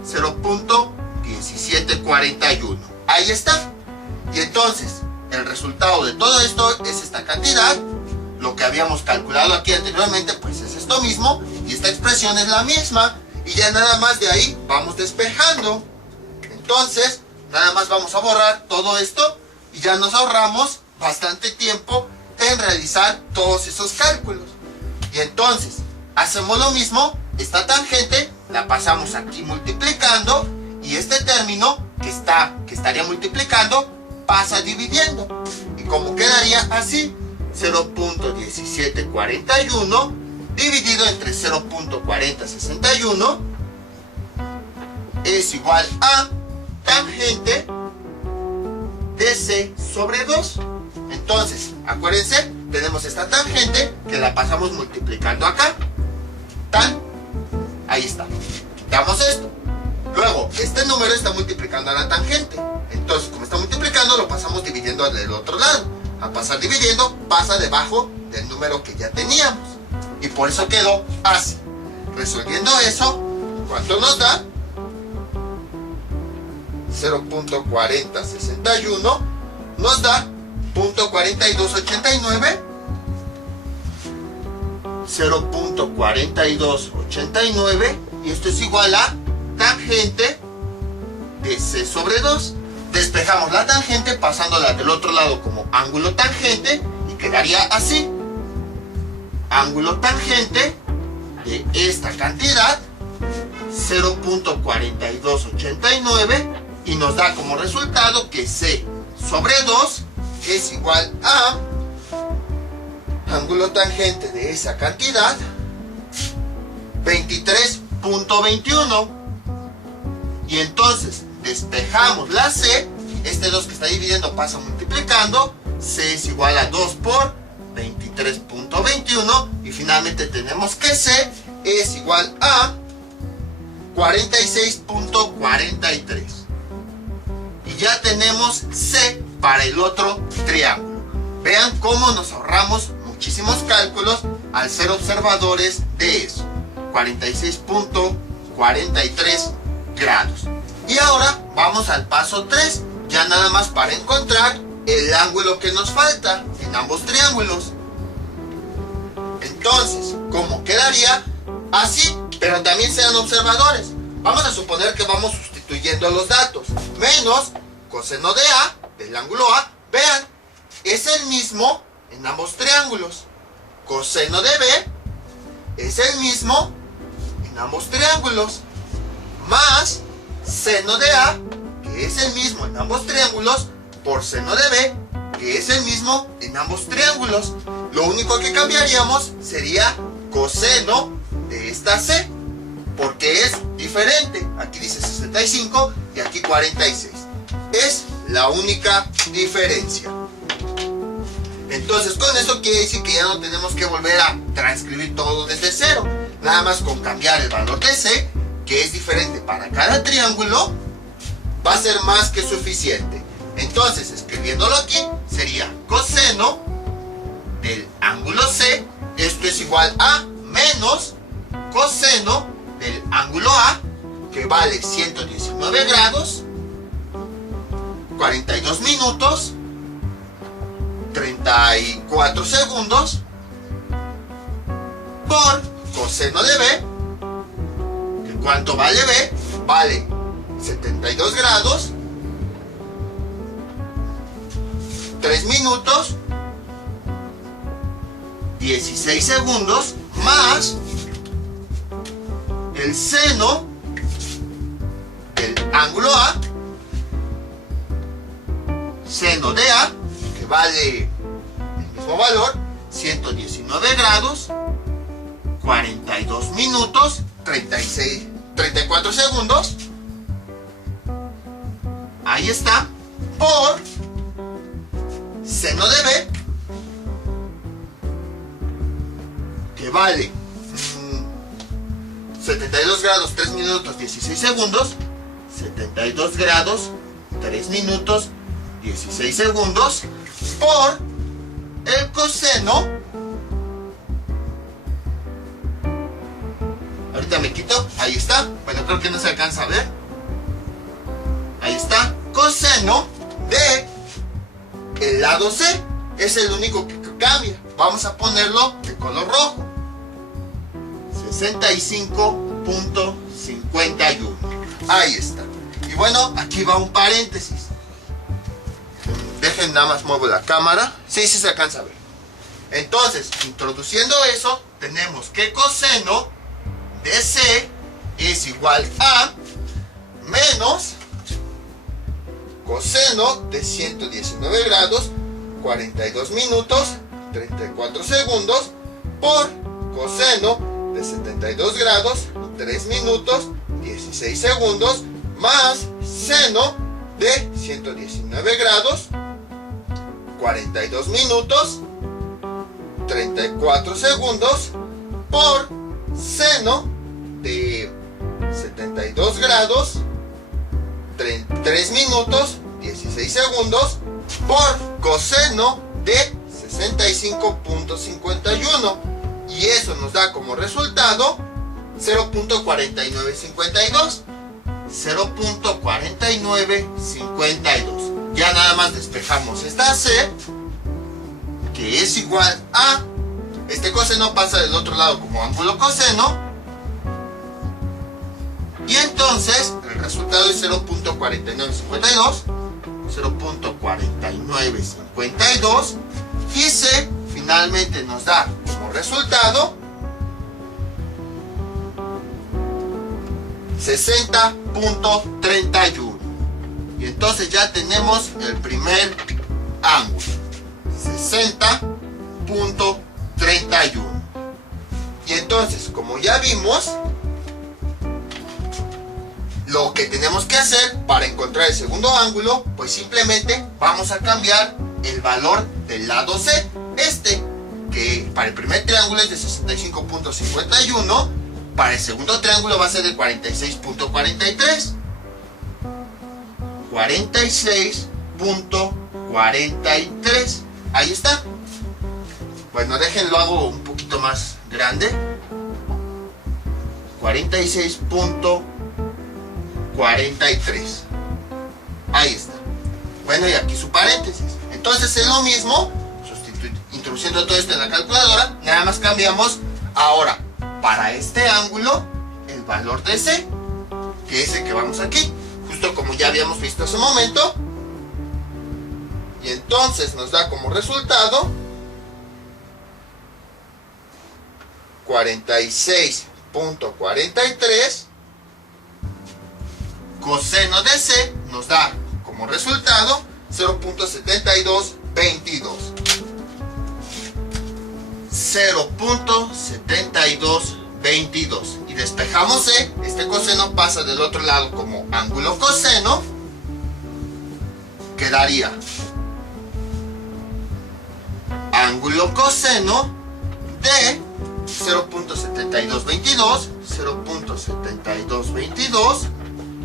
0.1741. Ahí está. Y entonces, el resultado de todo esto es esta cantidad. Lo que habíamos calculado aquí anteriormente, pues es esto mismo. Y esta expresión es la misma. Y ya nada más de ahí vamos despejando. Entonces, nada más vamos a borrar todo esto. Y ya nos ahorramos bastante tiempo en realizar todos esos cálculos. Y entonces, hacemos lo mismo. Esta tangente la pasamos aquí multiplicando. Y este término que estaría multiplicando pasa dividiendo. Y como quedaría así, 0.1741 dividido entre 0.4061 es igual a tangente de C sobre 2. Entonces, acuérdense, tenemos esta tangente que la pasamos multiplicando acá. Ahí está. Quitamos esto. Luego, este número está multiplicando a la tangente. Entonces, como está multiplicando, lo pasamos dividiendo del otro lado. Al pasar dividiendo, pasa debajo del número que ya teníamos. Y por eso quedó así. Resolviendo eso, ¿cuánto nos da? 0.4061 nos da 0.4289. 0.4289. Y esto es igual a tangente de C sobre 2. Despejamos la tangente pasándola del otro lado como ángulo tangente y quedaría así. Ángulo tangente de esta cantidad, 0.4289, y nos da como resultado que C sobre 2 es igual a ángulo tangente de esa cantidad, 23.21. Y entonces despejamos la C, este 2 que está dividiendo pasa multiplicando, C es igual a 2 por 23.21 y finalmente tenemos que C es igual a 46.43. Y ya tenemos C para el otro triángulo. Vean cómo nos ahorramos muchísimos cálculos al ser observadores de eso. 46.43 grados. Y ahora vamos al paso 3, ya nada más para encontrar el ángulo que nos falta en ambos triángulos. Entonces, ¿cómo quedaría? Así, pero también sean observadores. Vamos a suponer que vamos sustituyendo los datos. Menos coseno de A, del ángulo A, vean, es el mismo en ambos triángulos. Coseno de B es el mismo en ambos triángulos. Más seno de A, que es el mismo en ambos triángulos, por seno de B, que es el mismo en ambos triángulos. Lo único que cambiaríamos sería coseno de esta C, porque es diferente. Aquí dice 65 y aquí 46. Es la única diferencia. Entonces con eso quiere decir que ya no tenemos que volver a transcribir todo desde cero. Nada más con cambiar el valor de C, que es diferente para cada triángulo, va a ser más que suficiente. Entonces, escribiéndolo aquí, sería coseno del ángulo C, esto es igual a menos coseno del ángulo A, que vale 119 grados, 42 minutos, 34 segundos, por coseno de B, que ¿cuánto vale B? Vale 72 grados, 3 minutos, 16 segundos, más el seno del ángulo A, seno de A, que vale el mismo valor, 119 grados, 42 minutos, 34 segundos, ahí está, por seno de B, que vale 72 grados, 3 minutos, 16 segundos, 72 grados, 3 minutos, 16 segundos, por el coseno, ahorita me quito, ahí está, bueno, creo que no se alcanza a ver, ahí está, coseno de el lado C, es el único que cambia. Vamos a ponerlo de color rojo, 65.51, ahí está. Y bueno, aquí va un paréntesis, dejen nada más muevo la cámara, sí se alcanza a ver. Entonces, introduciendo eso, tenemos que coseno de C es igual a menos coseno de 119 grados, 42 minutos, 34 segundos, por coseno de 72 grados, 3 minutos, 16 segundos, más seno de 119 grados, 42 minutos, 34 segundos, por seno de 72 grados, 3 minutos, 16 segundos, por coseno de 65.51. Y eso nos da como resultado 0.4952. 0.4952. Ya nada más despejamos esta C, que es igual a, este coseno pasa del otro lado como ángulo coseno, y entonces el resultado es 0.4952, 0.4952, y C finalmente nos da como resultado 60.31. Y entonces ya tenemos el primer ángulo, 60.31. Y entonces, como ya vimos, lo que tenemos que hacer para encontrar el segundo ángulo, pues simplemente vamos a cambiar el valor del lado C, que para el primer triángulo es de 65.51, para el segundo triángulo va a ser de 46.43. 46.43. Ahí está. Bueno, déjenlo, hago un poquito más grande. 46.43. Ahí está. Bueno, y aquí su paréntesis. Entonces es lo mismo, introduciendo todo esto en la calculadora, nada más cambiamos ahora para este ángulo el valor de C, que es el que vamos aquí, justo como ya habíamos visto hace un momento. Y entonces nos da como resultado 46.43. Coseno de C nos da como resultado 0.7222. 0.7222. Y despejamos C. Este coseno pasa del otro lado como ángulo coseno. Quedaría ángulo coseno de 0.7222. 0.7222.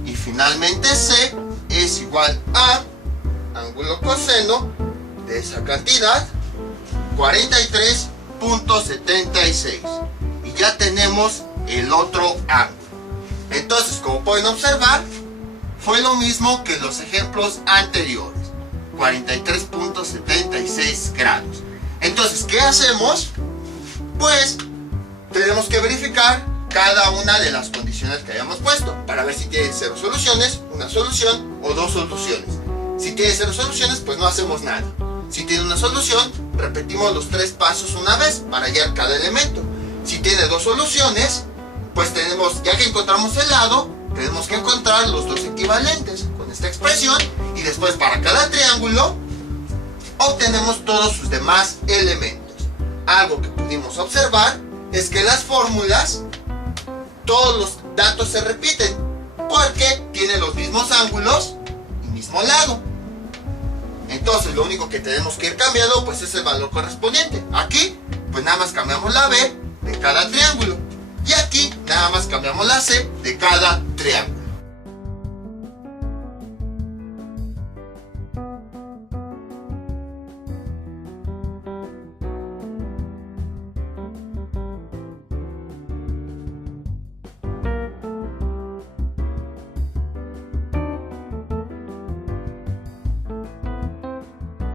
Y finalmente C es igual a ángulo coseno de esa cantidad, 43.76. Y ya tenemos el otro ángulo. Entonces, como pueden observar, fue lo mismo que los ejemplos anteriores, 43.76 grados. Entonces, ¿qué hacemos? Pues tenemos que verificar cada una de las condiciones que hayamos puesto para ver si tiene 0 soluciones, una solución o 2 soluciones. Si tiene 0 soluciones, pues no hacemos nada. Si tiene una solución, repetimos los 3 pasos una vez para hallar cada elemento. Si tiene 2 soluciones, pues tenemos, ya que encontramos el lado, tenemos que encontrar los 2 equivalentes con esta expresión, y después para cada triángulo obtenemos todos sus demás elementos. Algo que pudimos observar es que las fórmulas, todos los datos se repiten porque tienen los mismos ángulos y mismo lado. Entonces lo único que tenemos que ir cambiando pues es el valor correspondiente. Aquí pues nada más cambiamos la B de cada triángulo, y aquí nada más cambiamos la C de cada triángulo.